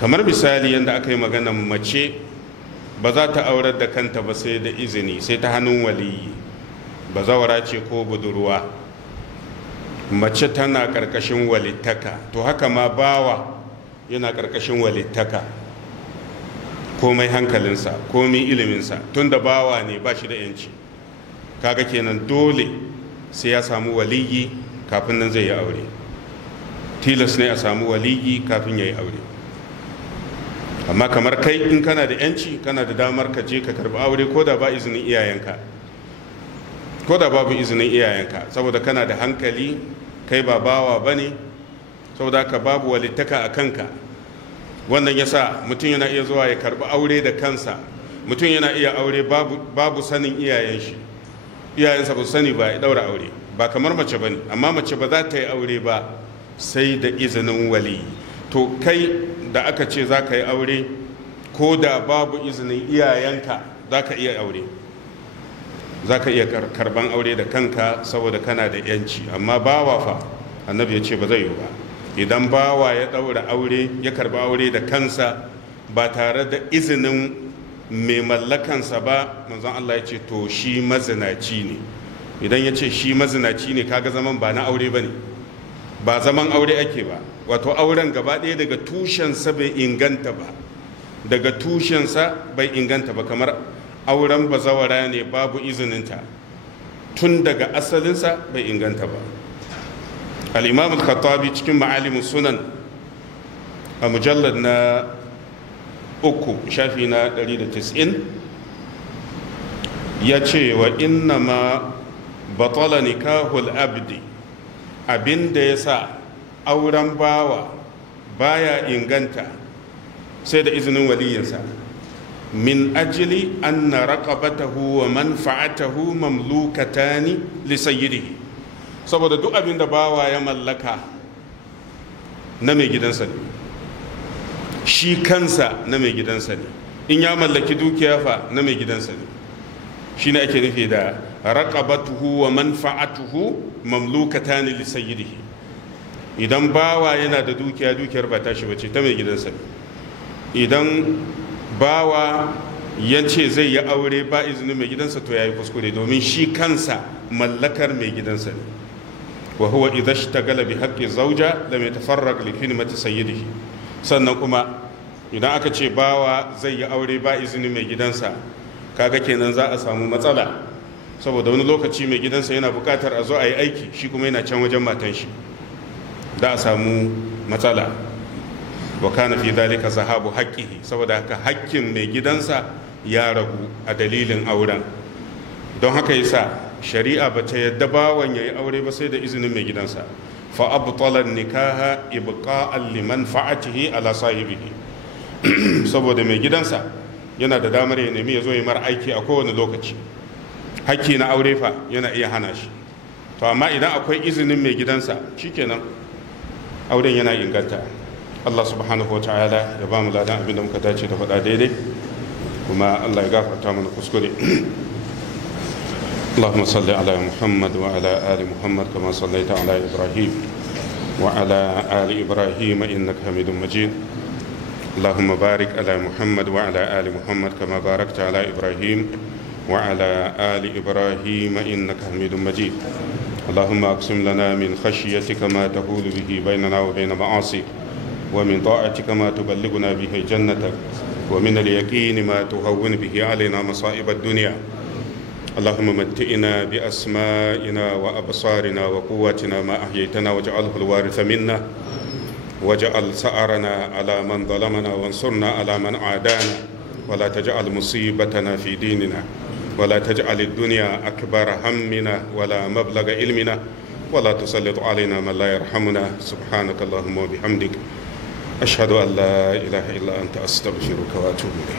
kamar misali yadda aka yi maganan mace ba za ta aurar da kanta ba sai da izini, sai ta hannun waliyi, bazawara ce ko budurwa, mace tana ƙarƙashin walittaka, to haka ma bawa yana ƙarƙashin walittaka, komai hankalinsa komai iliminsa, tun da bawa ne ba shi da yanci. kaga kenan dole sai ya samu waliyi kafin nan zai yi aure. tilas ne a samu waliyi kafin ya yi aure. amma kamar kai in kana da yanci, kana da damar ka je ka karbi aure ko da ba izinin iyayenka, ko da babu izinin iyayenka, saboda kana da hankali, kai ba bawa ba ne, saboda ka babu walittaka a kanka. wannan yasa mutum yana iya zuwa ya karbi aure da kansa. mutum yana iya aure babu sanin iyayen shi, iyayensa ba su sani ba, ya daura aure. ba kamar mace ba ne, amma mace ba za ta yi aure ba sai da izinin waliyi. to kai da aka ce za ka yi aure, ko da babu izinin iyayenka za ka iya aure, za ka iya karban aure da kanka saboda kana da yanci. amma bawa fa annabi ya ce ba zai yi ba. idan bawa ya ɗaura aure, ya karba aure da kansa ba tare da izinin mai mallakansa ba, manzon Allah ya ce to shi mazinaci ne. idan ya ce shi mazinaci ne, kaga zaman ba na aure ba ne, ba zaman aure ake ba. wato auren gaba ɗaya daga tushensa bai inganta ba, daga tushensa bai inganta ba. kamar auren bazawara ne babu izininta, tun daga asalinsa bai inganta ba. al-imam al-khattabi cikin ma'alimin sunan a mujallar na 3 shafi na 190 ya ce wa inna ma batala nikahul abdi, abinda ya sa auren bawa baya inganta sai da izinin waliyinsa, min ajili anna raqabatahu wa manfa'atahu mamlukatani li sayyidihi, saboda duk abin da bawa ya mallaka na mai gidansa ne, shi kansa na mai gidansa ne. in ya mallaki dukiya fa na mai gidansa ne. shine ake nufi da raqabatuhu wa manfa'atuhu mamlukatani li sayyidihi. idan bawa yana da dukiya, dukiyar ba tashi bace, ta mai gidansa ne. idan bawa ya ce zai yi aure ba izinin mai gidansa, to ya yi kuskure, domin shi kansa mallakar mai gidansa ne. wa huwa idha ishtagala bi haqqi zawja lam yatafarraq li khidmati sayyidihi. sannan kuma idan aka ce bawa zai yi aure ba izinin mai gidansa, kaga kenan za a samu matsala, saboda wani lokaci mai gidansa yana bukatar a zo a yi aiki, shi kuma yana can wajen matan shi, da a samu matsala. wa kana fi dhalika zahabu haqqihi, saboda haka haƙƙin mai gidansa ya ragu a dalilin auren. don haka yasa shari'a ba ta yadda bawan yayi aure ba sai da izinin mai gidansa. fa abtala nikaha ibqa'an liman fa'atihi ala sahibihi. saboda mai gidansa yana da damar ya nemi ya zo ya mar aiki a kowane lokaci. hakki na aure fa yana iya hana shi. to amma idan akwai izinin mai gidansa, shikenan auren yana inganta. Allah subhanahu wa ta'ala ya ba mu ladan abin da muka dace da faɗa daidai, kuma Allah ya gafarta mana kuskure. اللهم صل على محمد وعلى آل محمد كما صليت على إبراهيم وعلى آل إبراهيم إنك حميد مجيد. اللهم بارك على محمد وعلى آل محمد كما باركت على إبراهيم وعلى آل إبراهيم إنك حميد مجيد. اللهم أقسم لنا من خشيتك ما تحول به بيننا وبين معاصيك، ومن طاعتك ما تبلغنا به جنتك، ومن اليقين ما تهون به علينا مصائب الدنيا. اللهم متئنا بأسمائنا وأبصارنا وقواتنا ما أحييتنا واجعله الوارث منا، واجعل ثأرنا على من ظلمنا وانصرنا على من عادانا، ولا تجعل مصيبتنا في ديننا، ولا تجعل الدنيا أكبر همنا ولا مبلغ علمنا، ولا تسلط علينا من لا يرحمنا. سبحانك اللهم وبحمدك، أشهد أن لا إله إلا أنت، أستغفرك وأتوب إليك.